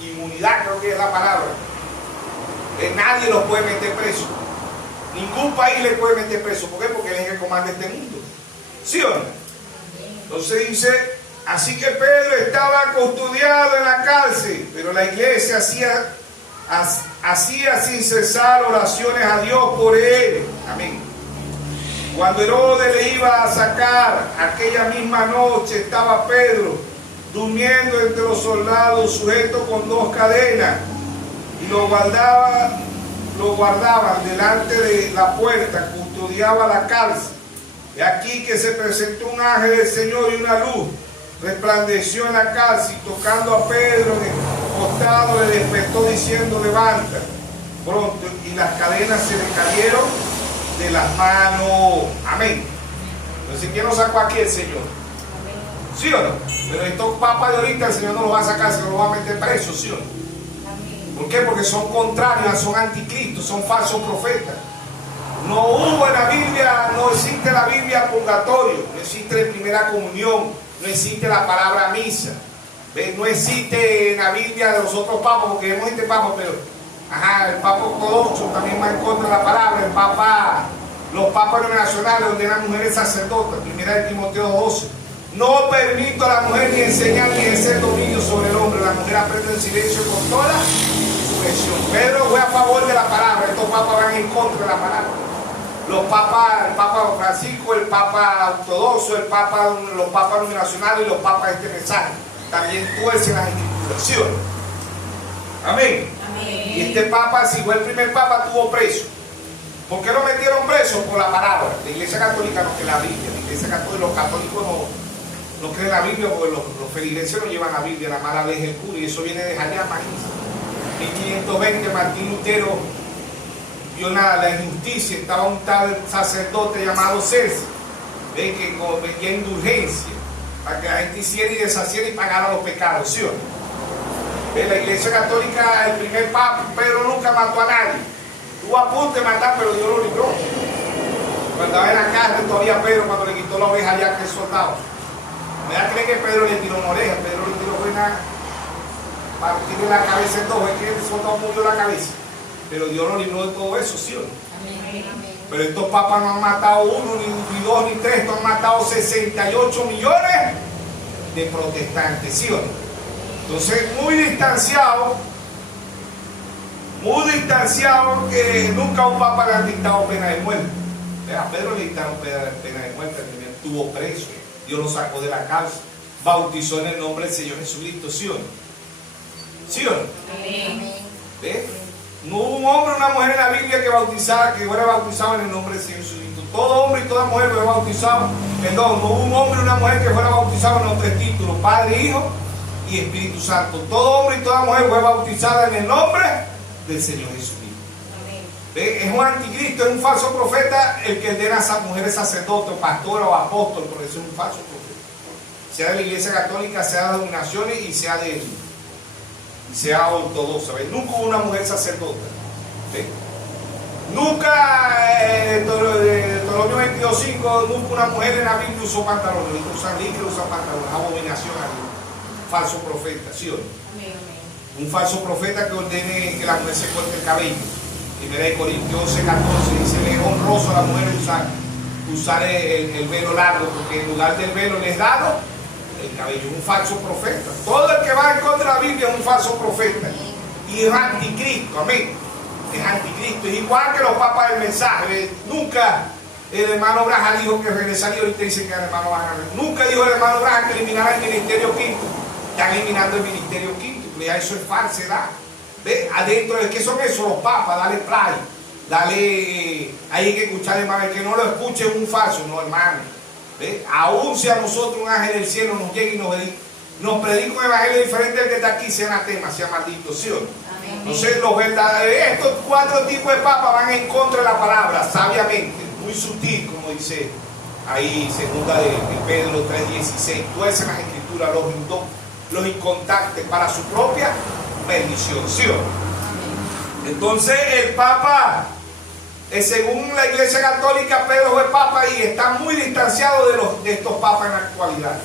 inmunidad, creo que es la palabra. Nadie los puede meter preso. Ningún país le puede meter preso. ¿Por qué? Porque él es el que comanda este mundo. ¿Sí o no? Entonces dice, así que Pedro estaba custodiado en la cárcel, pero la iglesia hacía sin cesar oraciones a Dios por él. Amén. Cuando Herodes le iba a sacar, aquella misma noche estaba Pedro durmiendo entre los soldados, sujeto con 2 cadenas, y lo guardaban delante de la puerta, custodiaba la cárcel. Y aquí que se presentó un ángel del Señor y una luz resplandeció en la cárcel, y tocando a Pedro en el costado le despertó diciendo, levanta pronto, y las cadenas se le cayeron de las manos. Amén. Entonces, ¿quién nos sacó aquí? El Señor. ¿Sí o no? Pero estos papas de ahorita el Señor no los va a sacar, se los va a meter presos, ¿sí o no? ¿Por qué? Porque son contrarios, son anticristos, son falsos profetas. No hubo en la Biblia, no existe la Biblia purgatorio, no existe la primera comunión, no existe la palabra misa, ¿ves? No existe en la Biblia de los otros papas, porque vemos este papa, pero el papa ortodoxo también va en contra de la palabra, los papas nacionales donde eran mujeres sacerdotas, primera de Timoteo 12. No permito a la mujer ni enseñar ni ejercer dominio sobre el hombre, la mujer aprende en silencio con toda sujeción. Pedro fue a favor de la palabra, estos papas van en contra de la palabra. Los papas, el Papa Francisco, el Papa ortodoxo, los papas denominacionales y los papas de este mensaje también tuercen las escrituras. Amén. Amén. Y este papa, si fue el primer papa, tuvo preso. ¿Por qué lo metieron preso? Por la palabra. La Iglesia Católica no cree la Biblia. La Iglesia Católica, los católicos no creen la Biblia, porque los feligreses no llevan la Biblia, la mala ley es el puro, y eso viene de allá, imagínense. En 1520 Martín Lutero vio la injusticia, estaba un tal sacerdote llamado Celso, que vendía indulgencia para que la gente hiciera y deshaciera y pagara los pecados, ¿sí o no? La Iglesia Católica, el primer papa, Pedro nunca mató a nadie. Estuvo a punto de matar, pero Dios lo libró. Cuando estaba en la cárcel todavía Pedro, cuando le quitó la oveja ya que el soldado. Me da a creer que Pedro le tiró una oreja, Pedro le tiró una partirle la cabeza en dos, es que el soldado murió la cabeza. Pero Dios lo libró de todo eso, ¿sí o no? Amén. Pero estos papas no han matado uno, ni dos, ni tres, estos han matado 68 millones de protestantes, ¿sí o no? Entonces, muy distanciado, que nunca a un papa le han dictado pena de muerte. A Pedro le dictaron pena de muerte, primero estuvo preso, Dios lo sacó de la cárcel, bautizó en el nombre del Señor Jesucristo, ¿sí o no? ¿Sí o no? Amén. ¿Ves? No hubo un hombre, una mujer en la Biblia que fuera bautizada en el nombre del Señor Jesucristo. Todo hombre y toda mujer fue bautizado. Perdón, no hubo un hombre y una mujer que fuera bautizado en los 3 títulos: Padre, Hijo y Espíritu Santo. Todo hombre y toda mujer fue bautizada en el nombre del Señor Jesucristo. Es un anticristo, es un falso profeta el que ordena a esas mujeres sacerdotes, pastora o apóstol, porque es un falso profeta. Sea de la Iglesia Católica, sea de denominaciones y sea ortodoxa. Nunca hubo una mujer sacerdota. Nunca, Deuteronomio 22:5, nunca una mujer en la Biblia usó pantalones. Ahorita usan licra, usan pantalones. Abominación a Dios. Falso profeta, ¿sí o no? Un falso profeta que ordene que la mujer se corte el cabello. Primera de Corintios 11:14 dice: le es honroso a la mujer usar el velo largo, porque en lugar del velo le es dado el cabello. Es un falso profeta. Todo el que va en contra de la Biblia es un falso profeta y es anticristo. Amén. Es anticristo. Es igual que los papas del mensaje. Nunca el hermano Braja dijo que regresaría. Ahorita dice que el hermano Braja nunca dijo el hermano Braja que eliminara el ministerio quinto. Están eliminando el ministerio quinto, pero ya eso es falsedad. ¿Ve? Adentro de qué son esos los papas, dale play, dale, hay que escuchar, hermano, que no lo escuche un falso, no, hermano. ¿Ve? Aún si a nosotros un ángel del cielo nos llega y nos predica un evangelio diferente al que está aquí, sea anatema, sea maldito, ¿sí o no? Entonces los verdaderos, estos 4 tipos de papas van en contra de la palabra, sabiamente, muy sutil, como dice ahí segunda de Pedro 3:16, tuercen las escrituras, los incontacten para su propia bendición, ¿sí o no? Entonces el Papa, según la Iglesia Católica, Pedro fue Papa y está muy distanciado de estos papas en la actualidad.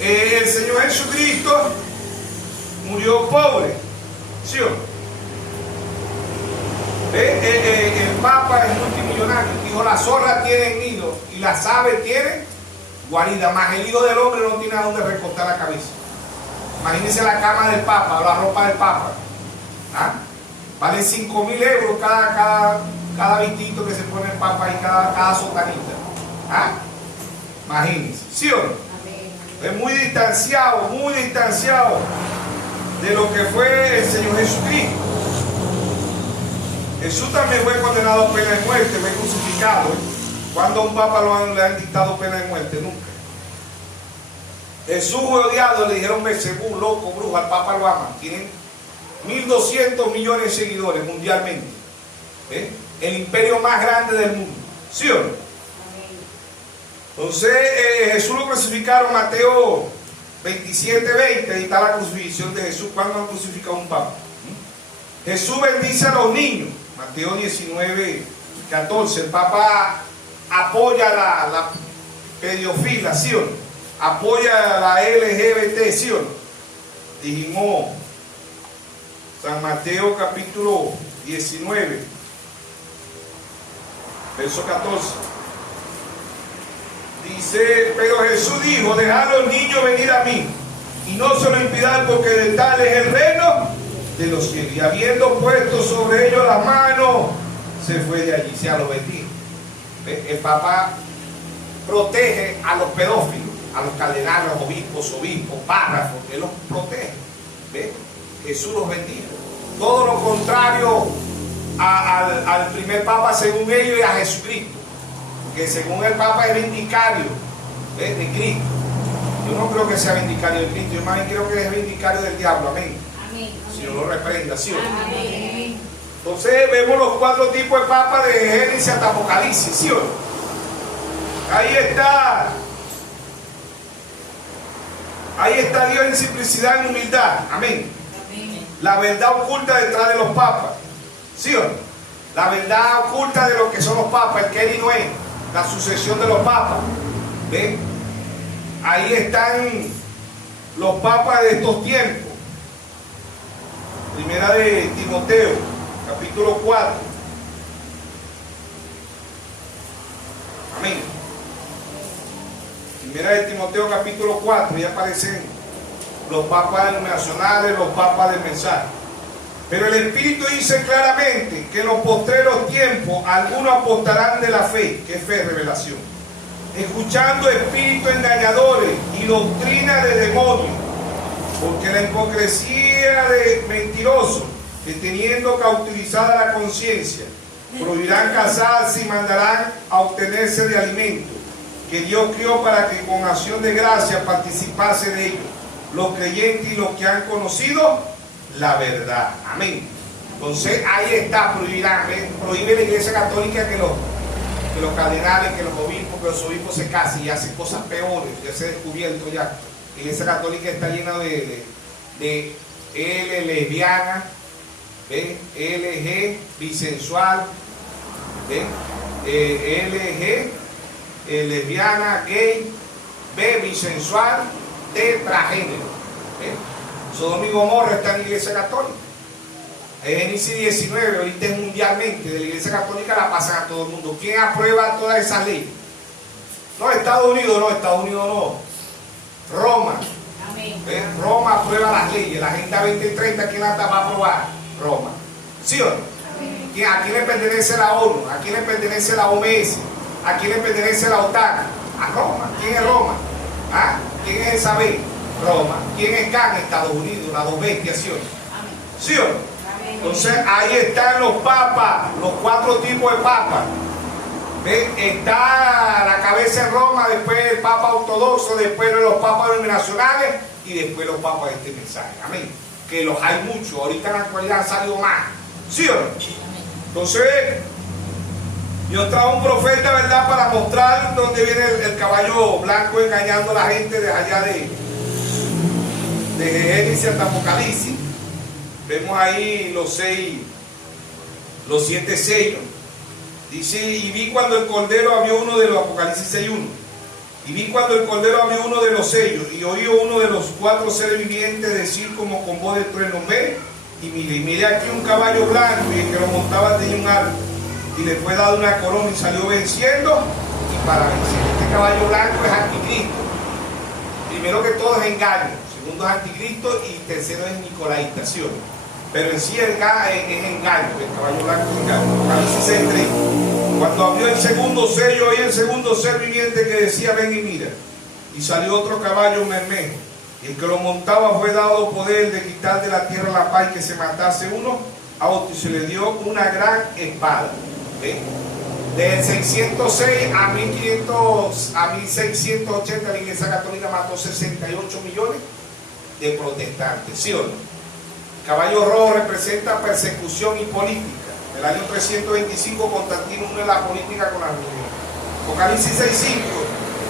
El Señor Jesucristo murió pobre, ¿sí o no? El Papa es multimillonario, dijo: las zorras tienen nido y las aves tienen guarida, más el Hijo del Hombre no tiene a dónde recostar la cabeza. Imagínense la cama del Papa, la ropa del Papa. ¿Ah? Vale 5.000 euros cada vistito que se pone el Papa y cada sotanita. ¿Ah? Imagínense, ¿sí o no? Es muy distanciado de lo que fue el Señor Jesucristo. Jesús también fue condenado a pena de muerte, fue crucificado. ¿Cuándo a un Papa le han dictado pena de muerte? Nunca. Jesús fue odiado, le dijeron Belcebú, loco, brujo, al Papa lo aman. Tienen 1.200 millones de seguidores mundialmente. El imperio más grande del mundo. ¿Sí o no? Entonces Jesús lo crucificaron, Mateo 27:20, ahí está la crucifixión de Jesús. ¿Cuándo han crucificado a un Papa? Jesús bendice a los niños, Mateo 19:14. El Papa apoya la pedofilia, ¿sí o no? Apoya la LGBT, ¿sí o no? Dijimos San Mateo capítulo 19, verso 14. Dice: pero Jesús dijo: dejad a los niños venir a mí y no se lo impidan, porque de tal es el reino de los cielos. Y habiendo puesto sobre ellos las manos, se fue de allí, se lo bendijo. El Papa protege a los pedófilos, a los cardenales, obispos, párrafos, él los protege. ¿Ve? Jesús los bendijo. Todo lo contrario al primer Papa según ellos y a Jesucristo, porque según el Papa es vindicario, ¿ve?, de Cristo. Yo no creo que sea vindicario de Cristo, yo más bien creo que es vindicario del diablo. Amén. Si no lo reprenda, ¿sí o no? Amén. Entonces vemos los 4 tipos de papas de Génesis hasta Apocalipsis, ¿sí o no? Ahí está Dios en simplicidad, en humildad. Amén. La verdad oculta detrás de los papas, ¿sí o no? La verdad oculta de lo que son los papas, el que y no es, la sucesión de los papas. ¿Ven? Ahí están los papas de estos tiempos. Primera de Timoteo, capítulo 4. Amén. Primera de Timoteo, capítulo 4, ya aparecen los papas nacionales, los papas del mensaje. Pero el Espíritu dice claramente que en los postreros tiempos algunos apostarán de la fe, que es fe, revelación, escuchando espíritus engañadores y doctrina de demonios, porque la hipocresía de mentirosos que teniendo cauterizada la conciencia, prohibirán casarse y mandarán a obtenerse de alimento que Dios crió para que con acción de gracia participase de ellos los creyentes y los que han conocido la verdad. Amén. Entonces ahí está, prohibirán, prohíbe la Iglesia Católica que los cardenales, que los obispos se casen y hacen cosas peores. Ya se ha descubierto ya. La Iglesia Católica está llena de L, lesbiana, LG, bisensual, LG, lesbiana, gay, B, bisensual, T, transgénero. Sodoma y Gomorra está en la Iglesia Católica. Génesis 19, ahorita es mundialmente, de la Iglesia Católica la pasan a todo el mundo. ¿Quién aprueba todas esas leyes? No, Estados Unidos no. Roma. Roma aprueba las leyes. La Agenda 2030, ¿quién la va a aprobar? Roma. ¿Sí o no? ¿A quién le pertenece la ONU? ¿A quién le pertenece la OMS? ¿A quién le pertenece la OTAN? A Roma. ¿Quién es Roma? ¿Ah? ¿Quién es Isabel? Roma. ¿Quién es CAN? Estados Unidos, las dos bestias, ¿sí o no? ¿Sí o no? Entonces ahí están los papas, los 4 tipos de papas. ¿Ven? Está la cabeza en Roma, después el papa ortodoxo, después los papas denominacionales y después los papas de este mensaje. Amén. Que los hay muchos, ahorita en la actualidad han salido más. ¿Sí o no? Entonces, Dios trae un profeta, ¿verdad?, para mostrar dónde viene el caballo blanco engañando a la gente de allá de Génesis hasta Apocalipsis. Vemos ahí los 7 sellos. Dice, y vi cuando el Cordero abrió uno de los, Apocalipsis 6:1. Y vi cuando el Cordero abrió uno de los sellos, y oí uno de los 4 seres vivientes decir como con voz de trueno, ve, y mire aquí un caballo blanco, y el que lo montaba tenía un arco, y le fue dado una corona y salió venciendo, y para vencer. Este caballo blanco es anticristo. Primero que todo es engaño, segundo es anticristo, y tercero es nicolaitación. Pero en sí es engaño, el caballo blanco es engaño. Apocalipsis 6:3. Cuando abrió el segundo sello, oí el segundo ser viviente que decía, ven y mira. Y salió otro caballo bermejo. Y el que lo montaba fue dado poder de quitar de la tierra la paz y que se matase uno a otro. Y se le dio una gran espada. Del 606 a 1680 la Iglesia Católica mató 68 millones de protestantes. ¿Sí o no? Caballo rojo representa persecución y política. En el año 325 Constantino une la política con la religión. Apocalipsis 6:5.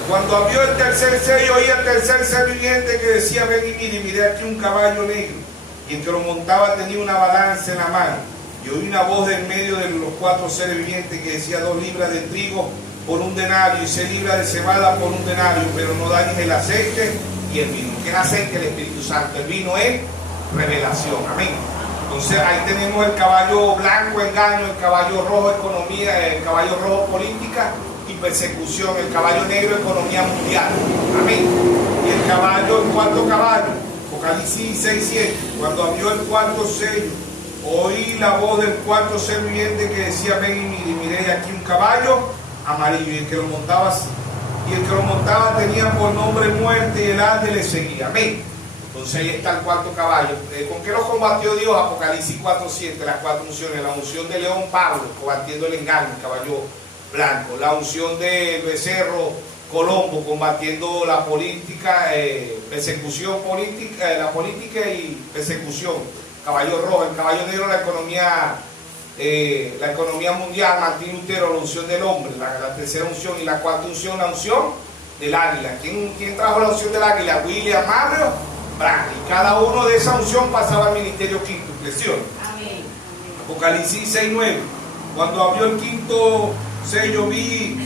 Cuando abrió el tercer sello, oí el tercer ser viviente que decía, ven y miré aquí un caballo negro. Y el que lo montaba tenía una balanza en la mano. Y oí una voz de en medio de los 4 seres vivientes que decía, 2 libras de trigo por 1 denario y 6 libras de cebada por 1 denario, pero no dañes el aceite y el vino. ¿Qué es el aceite? El Espíritu Santo. El vino es revelación. Amén. Entonces ahí tenemos el caballo blanco, engaño, el caballo rojo, economía, el caballo rojo, política y persecución, el caballo negro, economía mundial. Amén. Y el caballo, el 4º caballo, Apocalipsis 6:7. Cuando abrió el 4º sello, oí la voz del 4º ser viviente que decía, ven y miré aquí un caballo amarillo, y el que lo montaba tenía por nombre muerte, y el ángel le seguía. Amén. Entonces ahí está el 4º caballo. ¿Con qué lo combatió Dios? Apocalipsis 4:7, las 4 unciones. La unción de león Pablo, combatiendo el engaño, el caballo blanco. La unción de becerro Colombo, combatiendo la política, persecución política, la política y persecución. Caballo rojo. El caballo negro, la economía mundial. Martín Lutero, la unción del hombre. La tercera unción. Y la 4ª unción, la unción del águila. ¿Quién trajo la unción del águila? William Mario Branham. Y cada uno de esa unción pasaba al ministerio quíntuple. ¿Sí o no? Amén. Apocalipsis 6:9. Cuando abrió el 5º sello, vi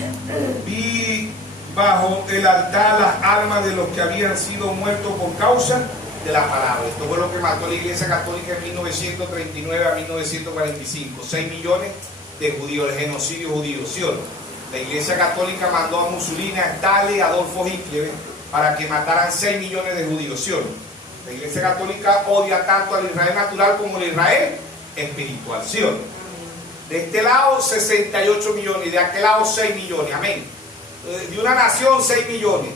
bajo el altar las almas de los que habían sido muertos por causa de la palabra. Esto fue lo que mató la Iglesia Católica en 1939 a 1945. 6 millones de judíos, el genocidio judío. ¿Sí o no? La Iglesia Católica mandó a Mussolini, a Stalin, a Adolfo Hitler para que mataran 6 millones de judíos. ¿Sí o no? La Iglesia Católica odia tanto al Israel natural como al Israel espiritual. ¿Sí o no? De este lado 68 millones y de aquel lado 6 millones. Amén. De una nación 6 millones.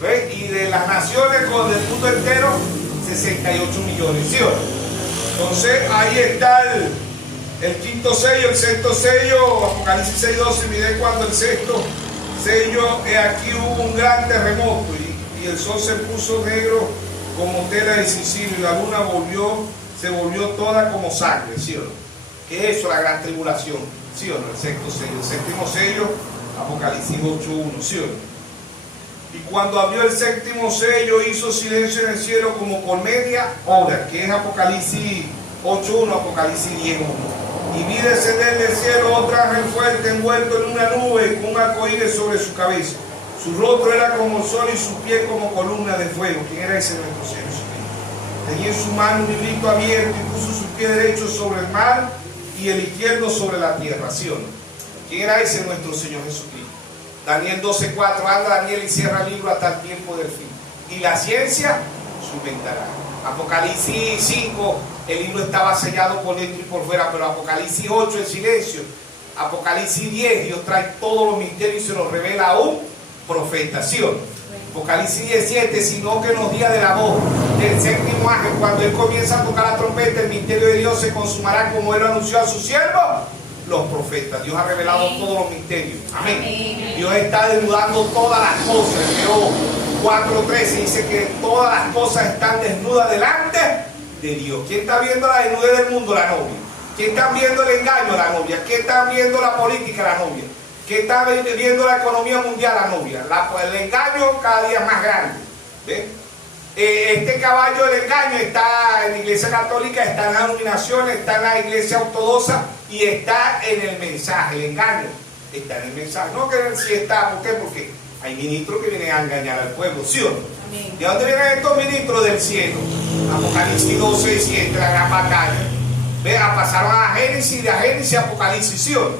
¿Ves? Y de las naciones del mundo entero 68 millones. ¿Sí o no? Entonces ahí está el quinto sello, el sexto sello, Apocalipsis 6:12. Miré cuando el sexto sello, aquí hubo un gran terremoto y el sol se puso negro como tela de sicilio y la luna se volvió toda como sangre, ¿sí o no? ¿Qué es eso? La gran tribulación, ¿sí o no? El sexto sello, el séptimo sello, Apocalipsis 8:1, ¿sí o no? Y cuando abrió el séptimo sello hizo silencio en el cielo como por media hora, que es Apocalipsis 8:1, Apocalipsis 10:1. Y vi descender del cielo otra ángel fuerte envuelto en una nube con un arcoíris sobre su cabeza. Su rostro era como el sol y su pie como columna de fuego. ¿Quién era ese nuestro Señor Jesucristo? Tenía en su mano un librito abierto y puso su pie derecho sobre el mar y el izquierdo sobre la tierra. ¿Sí o no? ¿Quién era ese nuestro Señor Jesucristo? Daniel 12:4, anda Daniel y cierra el libro hasta el tiempo del fin. Y la ciencia sustentará. Apocalipsis 5, el libro estaba sellado por dentro y por fuera, pero Apocalipsis 8, el silencio. Apocalipsis 10, Dios trae todos los misterios y se los revela a un profeta, ¿sí o no? Apocalipsis 17, sino que en los días de la voz del séptimo ángel, cuando él comienza a tocar la trompeta, el misterio de Dios se consumará como él lo anunció a sus siervos, los profetas. Dios ha revelado todos los misterios. Amén. Dios está desnudando todas las cosas. Hebreos 4:13 dice que todas las cosas están desnudas delante de Dios. ¿Quién está viendo la desnudez del mundo? La novia. ¿Quién está viendo el engaño? La novia. ¿Quién está viendo la política? La novia. ¿Quién está viendo la economía mundial? La novia. El engaño cada día más grande. ¿Ves? Este caballo del engaño está en la iglesia católica, está en las denominaciones, está en la iglesia ortodoxa y está en el mensaje. El engaño está en el mensaje. No que si está, ¿por qué? Porque hay ministros que vienen a engañar al pueblo, ¿sí o no? Amén. ¿De dónde vienen estos ministros? Del cielo. Apocalipsis 12:7, la gran batalla. Vea, pasaron a Génesis, de Génesis a Apocalipsis, ¿sí o no?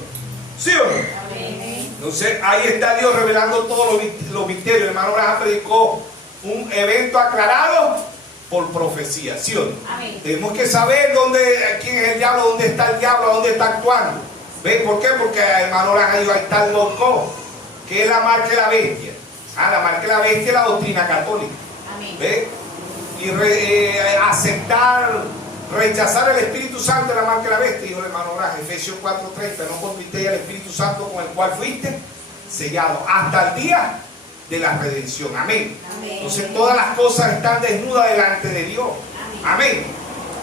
¿Sí o no? Amén. Entonces ahí está Dios revelando todos los misterios. El hermano Abraham predicó un evento aclarado por profecía, ¿sí o no? Amén. Tenemos que saber quién es el diablo, dónde está el diablo, dónde está actuando. ¿Ven por qué? Porque el hermano Abraham dijo, ahí está el loco, que es la marca de la bestia. La marca de la bestia es la doctrina católica. Amén. ¿Ven? Y rechazar el Espíritu Santo es la marca de la bestia, dijo el hermano Abraham, Efesios 4:30, no convirtéis al Espíritu Santo con el cual fuiste sellado hasta el día de la redención. Amén. Amén. Entonces todas las cosas están desnudas delante de Dios. Amén.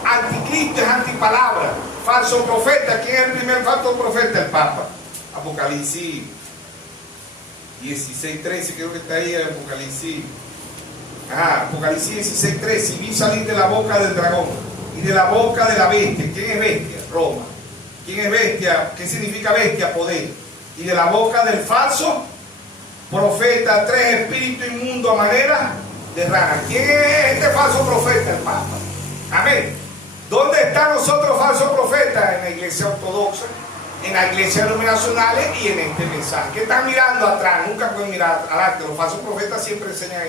Anticristo es antipalabra. Falso profeta. ¿Quién es el primer falso profeta? El Papa. Apocalipsis 16:13, creo que está ahí el Apocalipsis. Apocalipsis 16:13. Y vi salir de la boca del dragón y de la boca de la bestia. ¿Quién es bestia? Roma. ¿Quién es bestia? ¿Qué significa bestia? Poder. Y de la boca del falso profeta, 3 espíritus inmundos a manera de rana. ¿Quién es este falso profeta? El Papa. Amén. ¿Dónde están nosotros falsos profetas? En la iglesia ortodoxa, en las iglesias denominacionales y en este mensaje. ¿Qué están mirando atrás? Nunca pueden mirar adelante. Los falsos profetas siempre enseñan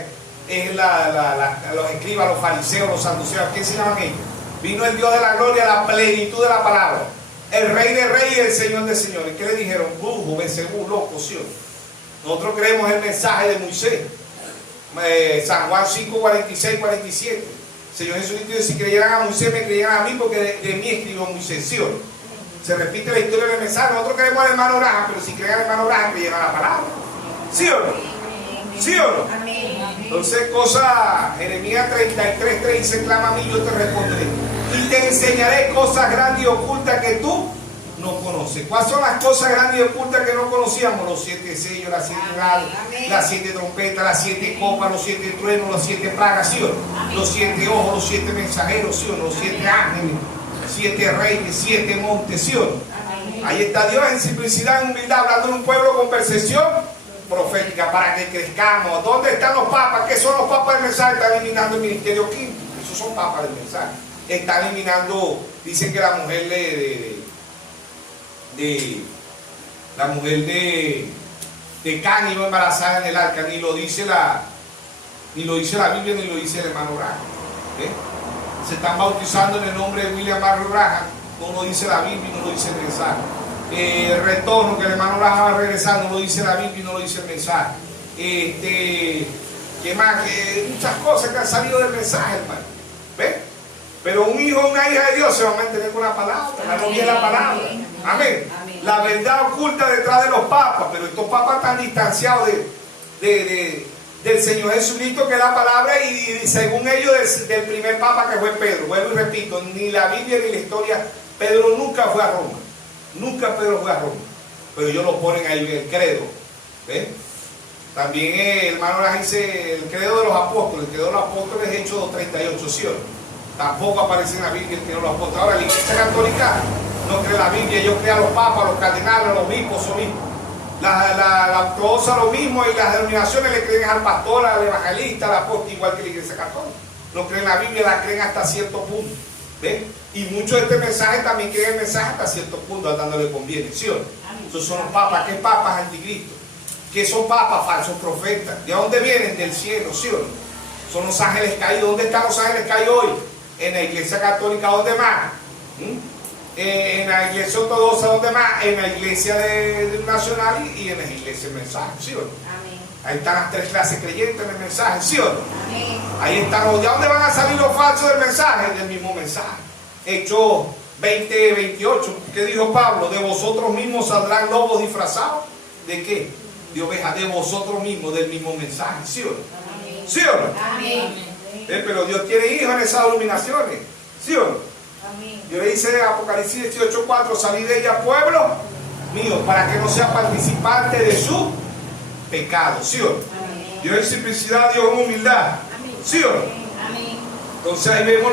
los escribas, los fariseos, los saduceos. ¿Qué enseñaban ellos? Vino el Dios de la gloria, la plenitud de la palabra, el Rey de reyes y el Señor de señores. ¿Qué le dijeron? Brujo, Belcebú, loco, ¿sí o no? Nosotros creemos el mensaje de Moisés. San Juan 5:46-47. Señor Jesucristo dice, si creyeran a Moisés, me creyeran a mí, porque de mí escribió Moisés, ¿sí o no? Se repite la historia del mensaje. Nosotros creemos al hermano Abraham, pero si creen al hermano Abraham, creyeran la palabra. ¿Sí o no? ¿Sí o no? Entonces, Jeremías 33:3 dice, clama a mí, yo te responderé. Y te enseñaré cosas grandes y ocultas que tú no conoces. ¿Cuáles son las cosas grandes y ocultas que no conocíamos? Los 7 sellos, las 7 grados, las 7 trompetas, las 7 copas, los 7 truenos, los 7 plagas, ¿sí o no? Los 7 ojos, los 7 mensajeros, ¿sí o no? Los 7 ángeles, 7 reyes, 7 montes, ¿sí o no? Ahí está Dios en simplicidad, en humildad, hablando de un pueblo con percepción profética para que crezcamos. ¿Dónde están los papas? ¿Qué son los papas del mensaje? Están eliminando el ministerio quinto. Esos son papas del mensaje. Están eliminando, dicen que la mujer de Can iba embarazada en el arca. Ni lo dice la Biblia, ni lo dice el hermano Abraham. Se están bautizando en el nombre de William Barry Abraham. No lo dice la Biblia y no lo dice el mensaje. El retorno que el hermano Abraham va a regresar, no lo dice la Biblia y no lo dice el mensaje. ¿Qué más? Muchas cosas que han salido del mensaje, hermano. ¿Ves? Pero un hijo o una hija de Dios se va a mantener con la palabra, la novia es la palabra. Amén. La verdad oculta detrás de los papas, pero estos papas están distanciados del Señor Jesucristo, que es la palabra, y según ellos del primer papa que fue Pedro. Vuelvo y repito, ni la Biblia ni la historia, Pedro nunca fue a Roma. Nunca Pedro fue a Roma. Pero ellos lo ponen ahí en el credo. ¿Ven? También el hermano las dice el credo de los apóstoles. El credo de los apóstoles es Hechos 2:38, ¿sí o no? Tampoco aparece en la Biblia el credo de los apóstoles. Ahora la Iglesia Católica no cree la Biblia, ellos creen a los papas, los cardenales, los obispos, la ortodoxa lo mismo, y las denominaciones le creen al pastor, al evangelista, al apóstol, igual que la Iglesia Católica. No creen la Biblia, la creen hasta cierto punto. ¿Ven? Y muchos de este mensaje también creen el mensaje hasta cierto punto, dándole conviene, ¿sí o no? Esos son los papas. ¿Qué papas? Anticristo. ¿Qué son papas? Falsos profetas. ¿De dónde vienen? Del cielo, ¿sí o no? Son los ángeles caídos. ¿Dónde están los ángeles caídos hoy? En la Iglesia Católica. ¿Dónde más? En la Iglesia Ortodoxa. ¿Dónde más? En la Iglesia Nacional y en la Iglesia del Mensaje, ¿sí o no? Amén. Ahí están las tres clases creyentes en el mensaje, ¿sí o no? Amén. Ahí están. ¿De dónde van a salir los falsos del mensaje? Del mismo mensaje. Hechos 20:28, ¿qué dijo Pablo? De vosotros mismos saldrán lobos disfrazados. ¿De qué? De ovejas. De vosotros mismos, del mismo mensaje, ¿sí o no? Amén. ¿Sí o no? Amén. Pero Dios tiene hijos en esas denominaciones, ¿sí o no? Amén. Dios dice en Apocalipsis 18:4, salid de ella, pueblo mío, para que no sea participante de su pecado, ¿sí o no? Amén. Dios en simplicidad, Dios en humildad, amén. ¿Sí o no? Amén. Entonces ahí vemos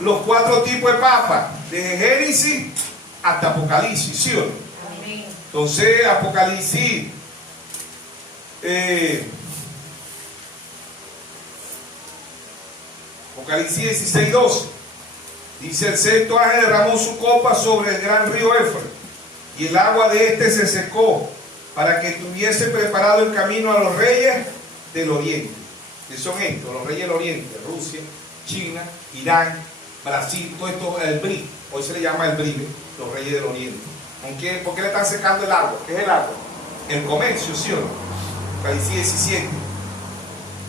los cuatro tipos de papas, desde Génesis hasta Apocalipsis, ¿sí o no? Amén. Entonces Apocalipsis Apocalipsis 16:12 dice: el sexto ángel derramó su copa sobre el gran río Éufrates, y el agua de este se secó, para que tuviese preparado el camino a los reyes del oriente. ¿Qué son estos? Los reyes del oriente: Rusia, China, Irán, Brasil, todo esto, el BRI, hoy se le llama el BRI, los reyes del oriente. ¿Por qué le están secando el agua? ¿Qué es el agua? El comercio, ¿sí o no? Apocalipsis 17.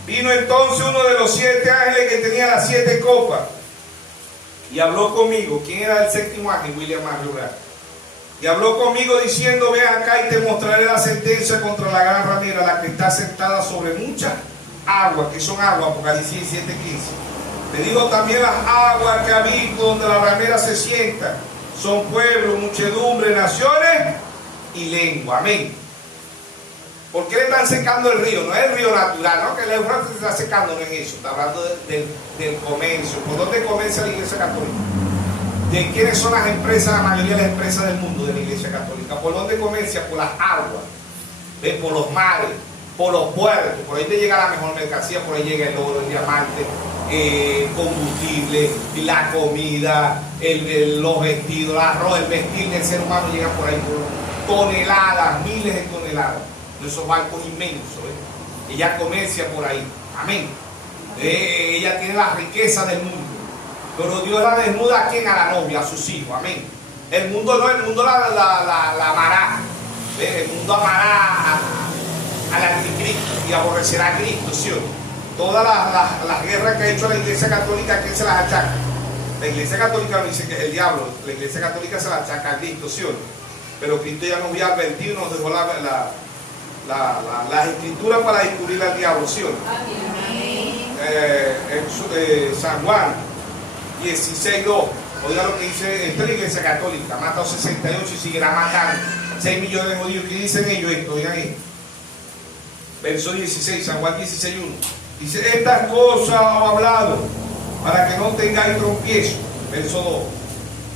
Vino entonces uno de los 7 ángeles que tenía las 7 copas y habló conmigo. ¿Quién era el séptimo ángel? William Marrugar. Y habló conmigo diciendo: ve acá y te mostraré la sentencia contra la gran ramera, la que está sentada sobre muchas aguas. ¿Qué son aguas? Apocalipsis 17:15. Me dijo también: las aguas que habito donde la ramera se sienta son pueblos, muchedumbre, naciones y lengua. Amén. ¿Por qué le están secando el río? No es el río natural, ¿no? Que el Éufrates se está secando, no es eso. Está hablando del comercio. ¿Por dónde comercia la Iglesia Católica? ¿De quiénes son las empresas, la mayoría de las empresas del mundo de la Iglesia Católica? ¿Por dónde comercia? Por las aguas, ¿ves? Por los mares, por los puertos. Por ahí te llega la mejor mercancía, por ahí llega el oro, el diamante, combustible, la comida, los vestidos, el arroz, el vestir del ser humano llega por ahí por toneladas, miles de toneladas. Esos barcos inmensos, ella comercia por ahí, amén. Ella tiene la riqueza del mundo, pero Dios la desnuda a quién, a la novia, a sus hijos, amén. El mundo no, el mundo la amará, el mundo amará al anticristo y aborrecerá a Cristo, ¿sí o no? Todas las guerras que ha hecho la Iglesia Católica, ¿a quién se las achaca? La Iglesia Católica no dice que es el diablo, la Iglesia Católica se la achaca a Cristo, ¿sí o no? Pero Cristo ya nos había advertido, nos dejó las escrituras para descubrir al diablo, ¿sí o no? San Juan 16:2. Oiga lo que dice, esta es la Iglesia Católica: ha matado 68 y seguirá matando 6 millones de judíos. ¿Qué dicen ellos esto? Oigan esto. Verso 16, San Juan 16:1. Dice: estas cosas os he hablado para que no tengáis tropiezo. Verso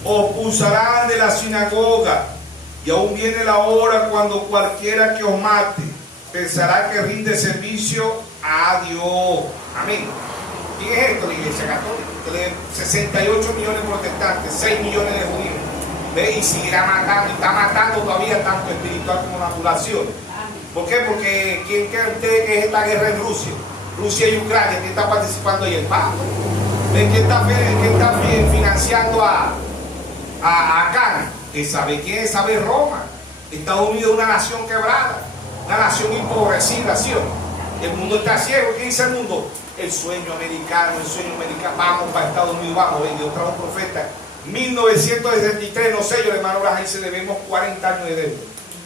2. Os expulsarán de la sinagoga, y aún viene la hora cuando cualquiera que os mate pensará que rinde servicio a Dios. Amén. ¿Quién es esto? La Iglesia Católica. 68 millones de protestantes, 6 millones de judíos. ¿Ve? Y seguirá matando, y está matando todavía tanto espiritual como la población. ¿Por qué? Porque ¿quién cree usted que es esta guerra en Rusia? Rusia y Ucrania. ¿Quién está participando ahí? El Papa. ¿Quién está financiando a Khan? ¿Sabe quién? ¿Sabe Roma? Estados Unidos es una nación quebrada, una nación empobrecida, ¿sí o no? El mundo está ciego. ¿Qué dice el mundo? el sueño americano, vamos para Estados Unidos, vamos, y Dios trajo un profeta. 1963, no sé, yo hermano Branham dice, debemos 40 años de deuda.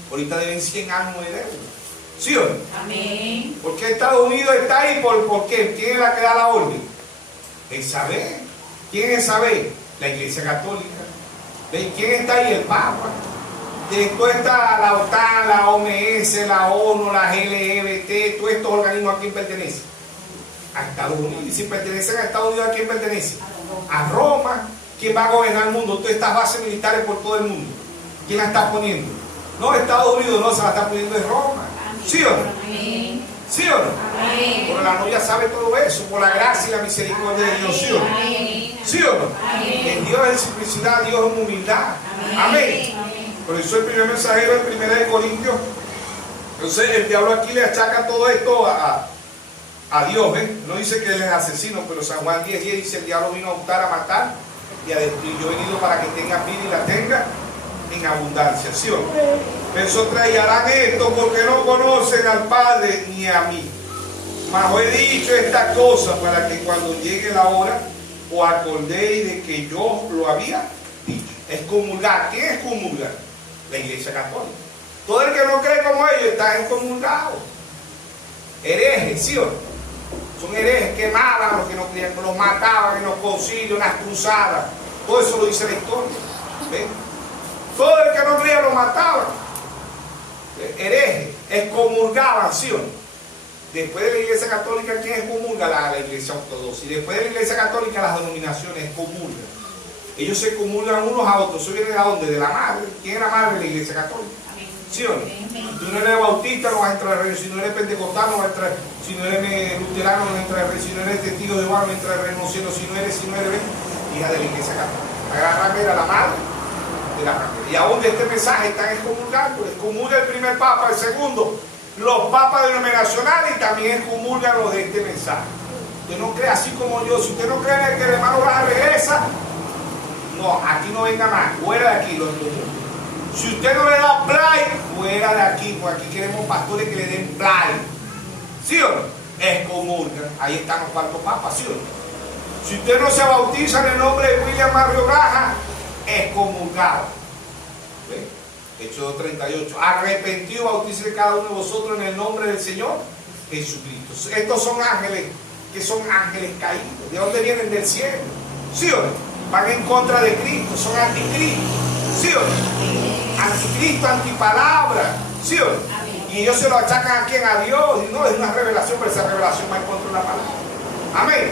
Ahorita deben 100 años de deuda. ¿Sí o no? Amén. ¿Por qué Estados Unidos está ahí? ¿Por qué? ¿Quién es la que da la orden? El saber. ¿Quién es saber? La Iglesia Católica. ¿Quién está ahí? El Papa. Después está la OTAN, la OMS, la ONU, la LGBT, todos estos organismos. ¿A quién pertenecen? A Estados Unidos. Y si pertenecen a Estados Unidos, ¿a quién pertenece? A Roma. ¿Quién va a gobernar el mundo? Todas estas bases militares por todo el mundo. ¿Quién la está poniendo? No, Estados Unidos no, se la está poniendo en Roma. ¿Sí o no? Amén. ¿Sí o no? Amén. Porque la novia sabe todo eso, por la gracia y la misericordia de Dios. ¿Sí o no? Amén. ¿Sí o no? Amén. En Dios es simplicidad, Dios es humildad. Amén. Por eso el primer mensajero, el 1 Corintios. Entonces el diablo aquí le achaca todo esto a Dios. No dice que él es asesino, pero San Juan 10:10 dice: el diablo vino a hurtar, a matar y a destruir. Yo he venido para que tenga vida y la tenga en abundancia. ¿Sí o no? Verso 3: y harán esto porque no conocen al Padre ni a mí. Mas os he dicho esta cosa para que cuando llegue la hora os acordéis de que yo lo había dicho. Es comulgar. ¿Quién es comulgar? La Iglesia Católica. Todo el que no cree como ellos está excomulgado. Herejes, ¿sí o no? Son herejes, quemaban a los que no creían, los mataban en los concilios, en las cruzadas. Todo eso lo dice la historia. ¿Ven? Todo el que no creía lo mataban. Herejes, excomulgaban, ¿sí o no? Después de la Iglesia Católica, ¿quién excomulga? La Iglesia Ortodoxa. Y después de la Iglesia Católica, las denominaciones excomulgan. Ellos se comulgan unos a otros. ¿Eso viene de dónde? De la madre. ¿Quién es la madre de la Iglesia Católica? ¿Sí o no? Si tú no eres bautista, no vas a entrar al reino. Si no eres pentecostal, no vas a entrar. Si no eres luterano, no vas a entrar al reino. Si no eres testigo de Jehová, no vas a entrar al reino. Si no eres, hija de la Iglesia Católica. Agarra que era la madre de la ramera. Y aún de este mensaje están excomulgando. Excomulga el primer papa, el segundo. Los papas denominacionales y también excomulgan los de este mensaje. Usted no cree así como yo. Si usted no cree en el que el hermano Branham regresa, no, aquí no venga más. Fuera de aquí, los excomulgan. Si usted no le da play, fuera de aquí, porque aquí queremos pastores que le den play. ¿Sí o no? Excomulgan. Ahí están los cuartos papas, ¿sí o no? Si usted no se bautiza en el nombre de William Mario Branham, excomulgado. ¿Ve? Hechos 2:38. Arrepentido, bautícese cada uno de vosotros en el nombre del Señor Jesucristo. Estos son ángeles, que son ángeles caídos. ¿De dónde vienen? Del cielo. ¿Sí o no? Van en contra de Cristo, son anticristo. ¿Sí o no? Anticristo, antipalabra. ¿Sí o no? Y ellos se lo achacan a quién, a Dios. Y no, es una revelación, pero esa revelación va en contra de la palabra. Amén.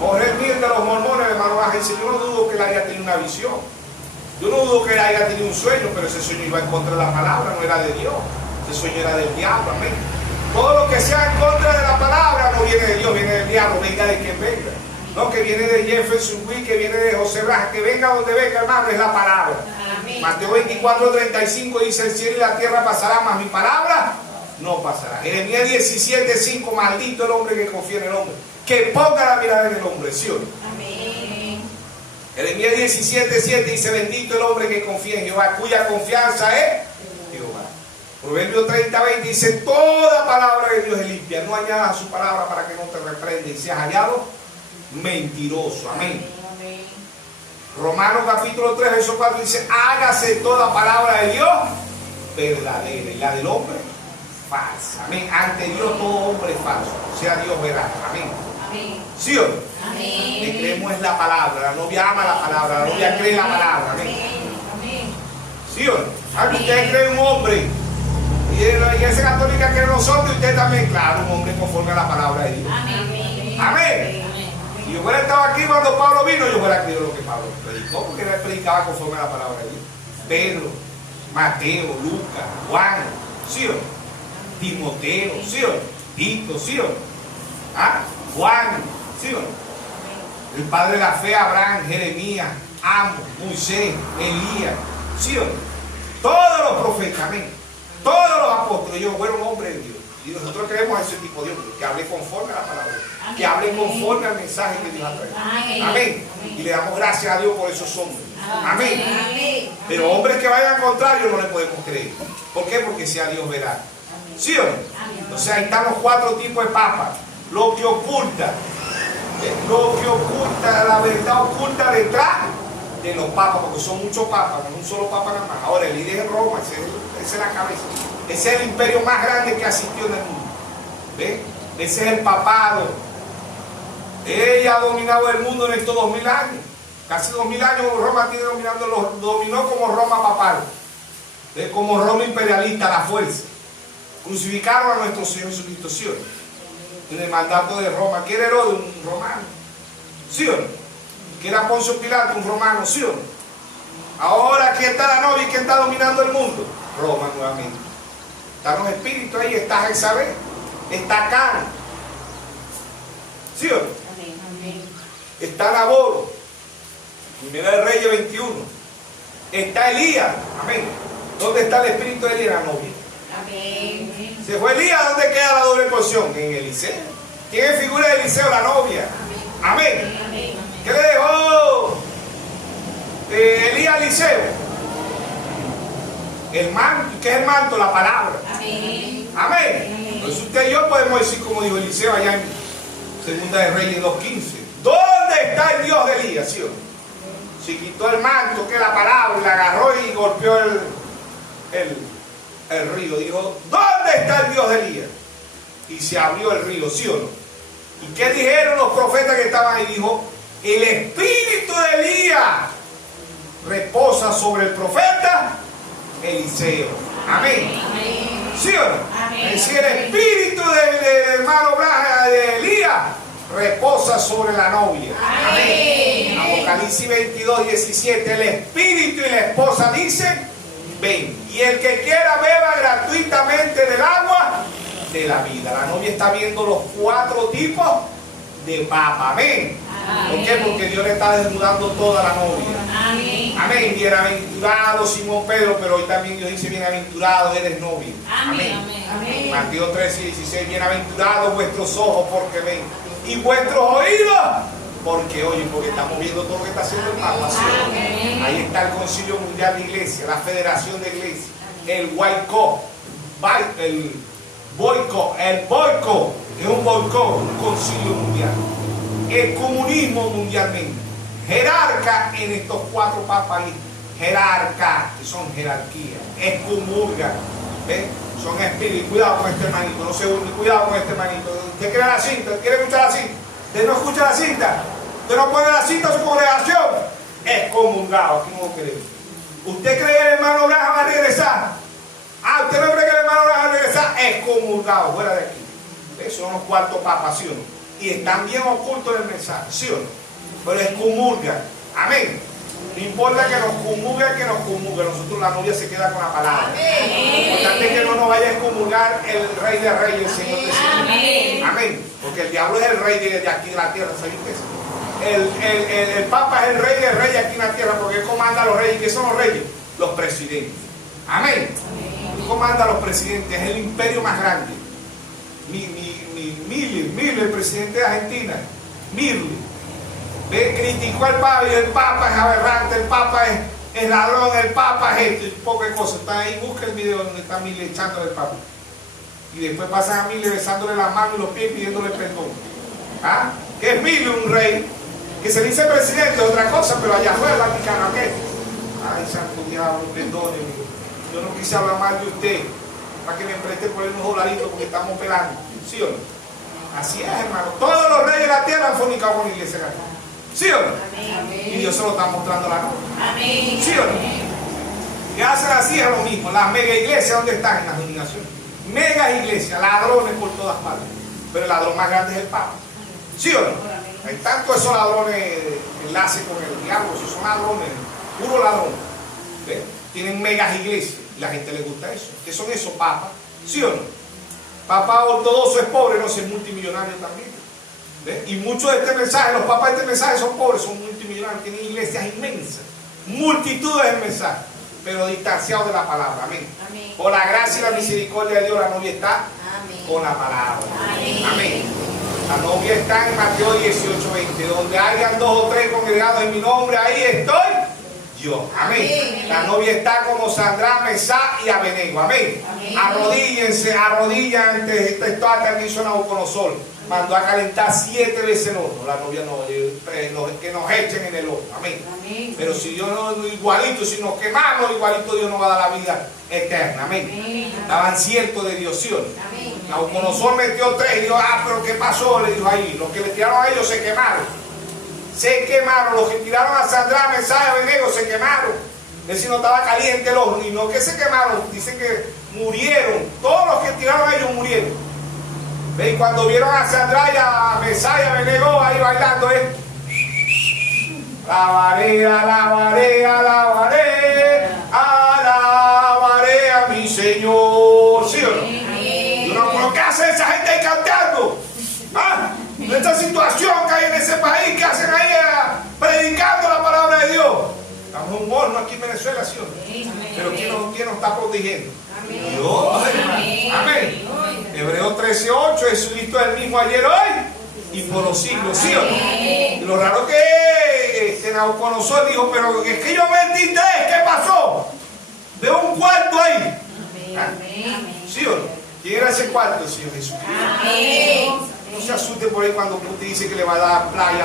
Jorge Mir de los mormones, hermano Ángel, dice: yo no dudo que él haya tenido una visión. Yo no dudo que él haya tenido un sueño, pero ese sueño iba en contra de la palabra, no era de Dios. Ese sueño era del diablo. Amén. Todo lo que sea en contra de la palabra no viene de Dios, viene del diablo. Venga de quien venga. No, que viene de Jefferson Wick, que viene de José Braja, que venga donde venga, hermano, es la palabra. Amén. Mateo 24:35 dice: el cielo y la tierra pasarán, mas mi palabra no pasará. Jeremías 17:5: maldito el hombre que confía en el hombre, que ponga la mirada en el hombre. ¿Sí o no? Amén. Jeremías 17:7 dice: bendito el hombre que confía en Jehová, cuya confianza es Jehová. Proverbios 30:20 dice: toda palabra de Dios es limpia, no añadas a su palabra para que no te reprenda y seas hallado mentiroso. Amén. Romanos capítulo 3 verso 4 dice: hágase toda palabra de Dios verdadera y la del hombre falsa. Amén. Ante Dios todo hombre es falso, sea Dios veraz. Amén. ¿Sí o no? Amén. Le creemos es la palabra. La novia ama la palabra, la novia cree la palabra. Amén. ¿Sí o no? Aunque usted cree un hombre y en la Iglesia Católica cree nosotros, y usted también, claro, un hombre conforme a la palabra de Dios. Amén. Amén. Si yo hubiera estado aquí cuando Pablo vino, yo hubiera creído lo que Pablo predicó, porque él predicaba conforme a la palabra de Dios. Pedro, Mateo, Lucas, Juan, ¿sí o no? Timoteo, ¿sí o no? Tito, ¿sí o no? ¿Ah? Juan, ¿sí o no? El padre de la fe, Abraham, Jeremías, Amos, Moisés, Elías, ¿sí o no? Todos los profetas, amén. Todos los apóstoles, ellos fueron hombres de Dios. Y nosotros creemos a ese tipo de hombre, que hable conforme a la palabra, que hable conforme al mensaje que Dios ha traído. Amén. Y le damos gracias a Dios por esos hombres. Amén. Pero hombres que vayan al contrario no le podemos creer. ¿Por qué? Porque sea Dios verá. ¿Sí o no? O sea, ahí están los 4 tipos de papas. lo que oculta, la verdad oculta detrás de los papas, porque son muchos papas, no un solo papa nada más. Ahora el líder es Roma, esa es la cabeza, ese es el imperio más grande que asistió en el mundo. ¿Ve? Ese es el papado. Ella ha dominado el mundo en estos 2000 años. Casi 2000 años Roma tiene dominó como Roma papal. ¿Ve? Como Roma imperialista, la fuerza. Crucificaron a nuestro Señor Jesucristo, ¿sí o no? En el mandato de Roma. ¿Quién era Herodes? Un romano. ¿Sí o no? ¿Quién era Poncio Pilato? Un romano. ¿Sí o no? Ahora, ¿quién está la novia y quién está dominando el mundo? Roma nuevamente. Están los espíritus ahí, está Jezabel, está Cana. ¿Sí o no? Amén. Está Naboro. Primera de Reyes 21. Está Elías. Amén. ¿Dónde está el espíritu de Elías? La novia. Amén. Se fue Elías, ¿dónde queda la doble porción? En Eliseo. ¿Quién es figura de Eliseo? La novia. Amén. Amén. ¿Qué le dejó Elías a Eliseo? El manto. ¿Qué es el manto? La palabra. Amén. Amén. Entonces usted y yo podemos decir como dijo Eliseo allá en Segunda de Reyes 2:15. ¿Dónde está el Dios de Elías? ¿Sí o no? Se quitó el manto, que es la palabra, y la agarró y golpeó el río. Dijo, ¿dónde está el Dios de Elías? Y se abrió el río, ¿sí o no? ¿Y qué dijeron los profetas que estaban ahí? Dijo, el espíritu de Elías reposa sobre el profeta Eliseo. Amén. Amén. ¿Sí o no? Amén. Es decir, el espíritu del hermano Blas de Elías reposa sobre la novia. Amén. Apocalipsis 22:17. El espíritu y la esposa dicen, ven. Y el que quiera beba gratuitamente del agua de la vida. La novia está viendo los 4 tipos de papa. Amén. ¿Por qué? Porque Dios le está desnudando toda la novia. Amén. Amén. Bienaventurado Simón Pedro, pero hoy también Dios dice, bienaventurado eres novio. Amén. Amén. Mateo 13:16. Bienaventurados vuestros ojos porque ven, y vuestros oídos porque oyen, porque estamos viendo todo lo que está haciendo el Papa. ¿Sí? Amén. Ahí está el Concilio Mundial de Iglesia, la Federación de Iglesia, el boicot, es un boicot, un concilio mundial, el comunismo mundialmente, jerarca en estos 4 papas, jerarca, que son jerarquías, excomulgan, ¿ven? Son espíritus. Cuidado con este hermanito, no se une, cuidado con este hermanito. ¿Usted quiere la cinta? ¿Quiere escuchar la cinta? ¿Usted no escucha la cinta? ¿Usted no pone la cinta a su congregación? Excomulgado, aquí no lo queremos. ¿Usted cree que el hermano Blas va a regresar? ¿Usted no cree que el hermano Blas va a regresar? Excomulgado, fuera de aquí. Esos son los 4 papas, ¿sí o no? Y están bien ocultos en el mensaje, ¿sí o no? Pero excomulgan. Amén. No importa que nos comulgue, nosotros la novia se queda con la palabra. Lo importante es que no nos vaya a excomulgar el Rey de Reyes, el Señor de Señores. Amén. Amén. Porque el diablo es el rey de aquí de la tierra, ¿sabes eso? El Papa es el Rey de Reyes aquí en la tierra, porque él comanda a los reyes. ¿Qué son los reyes? Los presidentes. Amén. Él comanda a los presidentes, es el imperio más grande. Mille, el presidente de Argentina, Mille. Criticó al Papa y el Papa es aberrante, el Papa es ladrón, el Papa es esto y poca cosa. Está ahí, busca el video donde está Mille echándole al Papa. Y después pasan a Mille besándole las manos y los pies pidiéndole perdón. Que es Mille, un rey, que se dice presidente, otra cosa, pero allá afuera el Vaticano, ¿qué? Ay, santo diablo, perdóneme. Yo no quise hablar mal de usted, para que me preste por unos dolaritos porque estamos pelando. ¿Sí o no? Así es, hermano. Todos los reyes de la tierra han fornicado con la iglesia católica. ¿Sí o no? Amén. Y Dios se lo está mostrando a la novia. Amén. ¿Sí o no? Y hacen así es lo mismo. Las mega iglesias, ¿dónde están? En las dominaciones. Mega iglesias, ladrones por todas partes. Pero el ladrón más grande es el Papa. ¿Sí o no? Hay tantos esos ladrones enlace con el diablo, esos son ladrones, puro ladrón. ¿Ves? Tienen megas iglesias y la gente le gusta eso. ¿Qué son esos papas? ¿Sí o no? Papa ortodoxo es pobre, no sé, es multimillonario también. ¿Ves? Y muchos de este mensaje, los papas de este mensaje son pobres, son multimillonarios, tienen iglesias inmensas, multitudes de mensajes, pero distanciados de la palabra. Amén. Amén. Por la gracia y la misericordia de Dios, la novia está Amén. con la palabra. Amén. Amén. La novia está en Mateo 18:20. Donde hayan 2 o 3 congregados en mi nombre, ahí estoy yo. Amén. Amén. La novia está como Sandra, Mesá y Abednego. Amén. Amén. Arrodíllense, arrodillan ante esta estatua que hizo Nabucodonosor. mandó a calentar 7 veces el horno. La novia no, que nos echen en el horno. Amén. Amén. Pero si Dios no, igualito, si nos quemamos, igualito Dios nos va a dar la vida eterna. Amén. Estaban ciertos de Dios, ¿sí o no? Nabucodonosor metió 3 y dijo, pero ¿qué pasó? Le dijo ahí, los que le tiraron a ellos se quemaron. Se quemaron, los que tiraron a Sadrach, Mesach y Abednego se quemaron. Es decir, no estaba caliente el horno, y no que se quemaron, dicen que murieron. Todos los que tiraron a ellos murieron. ¿Ve? Y cuando vieron a Sadrach, a Mesach y a Abednego ahí bailando, alabaré, alabaré, alabaré, alabaré a mi Señor. ¿Sí o no? ¿Pero qué hace esa gente ahí cantando? ¿Ah? Esta situación que hay en ese país, ¿qué hacen ahí predicando la palabra de Dios? Estamos en un horno aquí en Venezuela, ¿sí o no? Pero ¿quién nos está protegiendo? Dios, hermano. Amén. Hebreos 13:8, Jesucristo es el mismo ayer, hoy y por los siglos, ¿sí o no? Y lo raro que Nabucodonosor dijo, pero es que yo vendí 3, ¿qué pasó? Veo un cuarto ahí. ¿Ah? ¿Sí o no? ¿Quién era ese cuarto, Señor Jesucristo? No se asuste por ahí cuando usted dice que le va a dar playa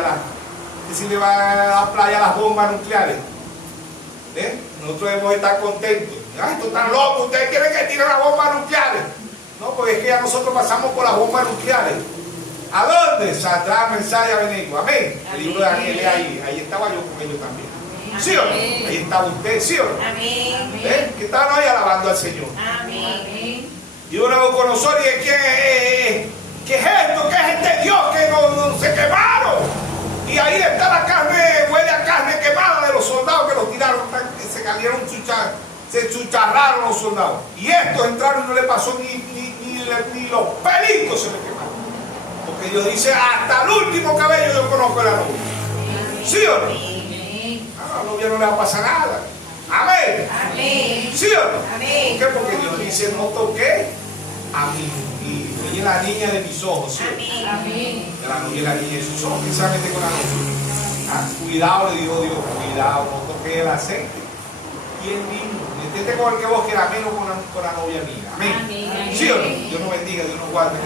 le va a dar playa a las bombas nucleares. ¿Eh? Nosotros debemos estar contentos. Ay, esto está loco, ustedes quieren que tiren las bombas nucleares. No, porque es que ya nosotros pasamos por las bombas nucleares. ¿A dónde? Sadrach, Mesach y Abednego. Amén. El libro de Daniel es ahí estaba yo con ellos también. ¿Sí o no? Ahí estaba usted, ¿sí o no? ¿Eh? Que estaban ahí alabando al Señor. Y uno Nabucodonosor, ¿y quién es? ¿Qué es esto? ¿Qué es este Dios que no se quemaron? Y ahí está la carne, huele a carne quemada de los soldados que los tiraron, se cayeron, se chucharraron los soldados. Y estos entraron y no le pasó ni los pelitos se le quemaron. Porque Dios dice, hasta el último cabello yo conozco a la novia. ¿Sí o no? A la novia no le va a pasar nada. Amén. ¿Sí o no? Amén. ¿Por qué? Porque Dios dice, no toqué a mi ella es la niña de mis ojos, ¿sí? La novia es la niña de sus ojos, precisamente con la novia. Cuidado, le dijo Dios, cuidado, no toqué el aceite y el vino. Metete con el que vos quieras, menos con la novia mía. Amén. ¿Sí o no? Dios nos bendiga, Dios nos guarde.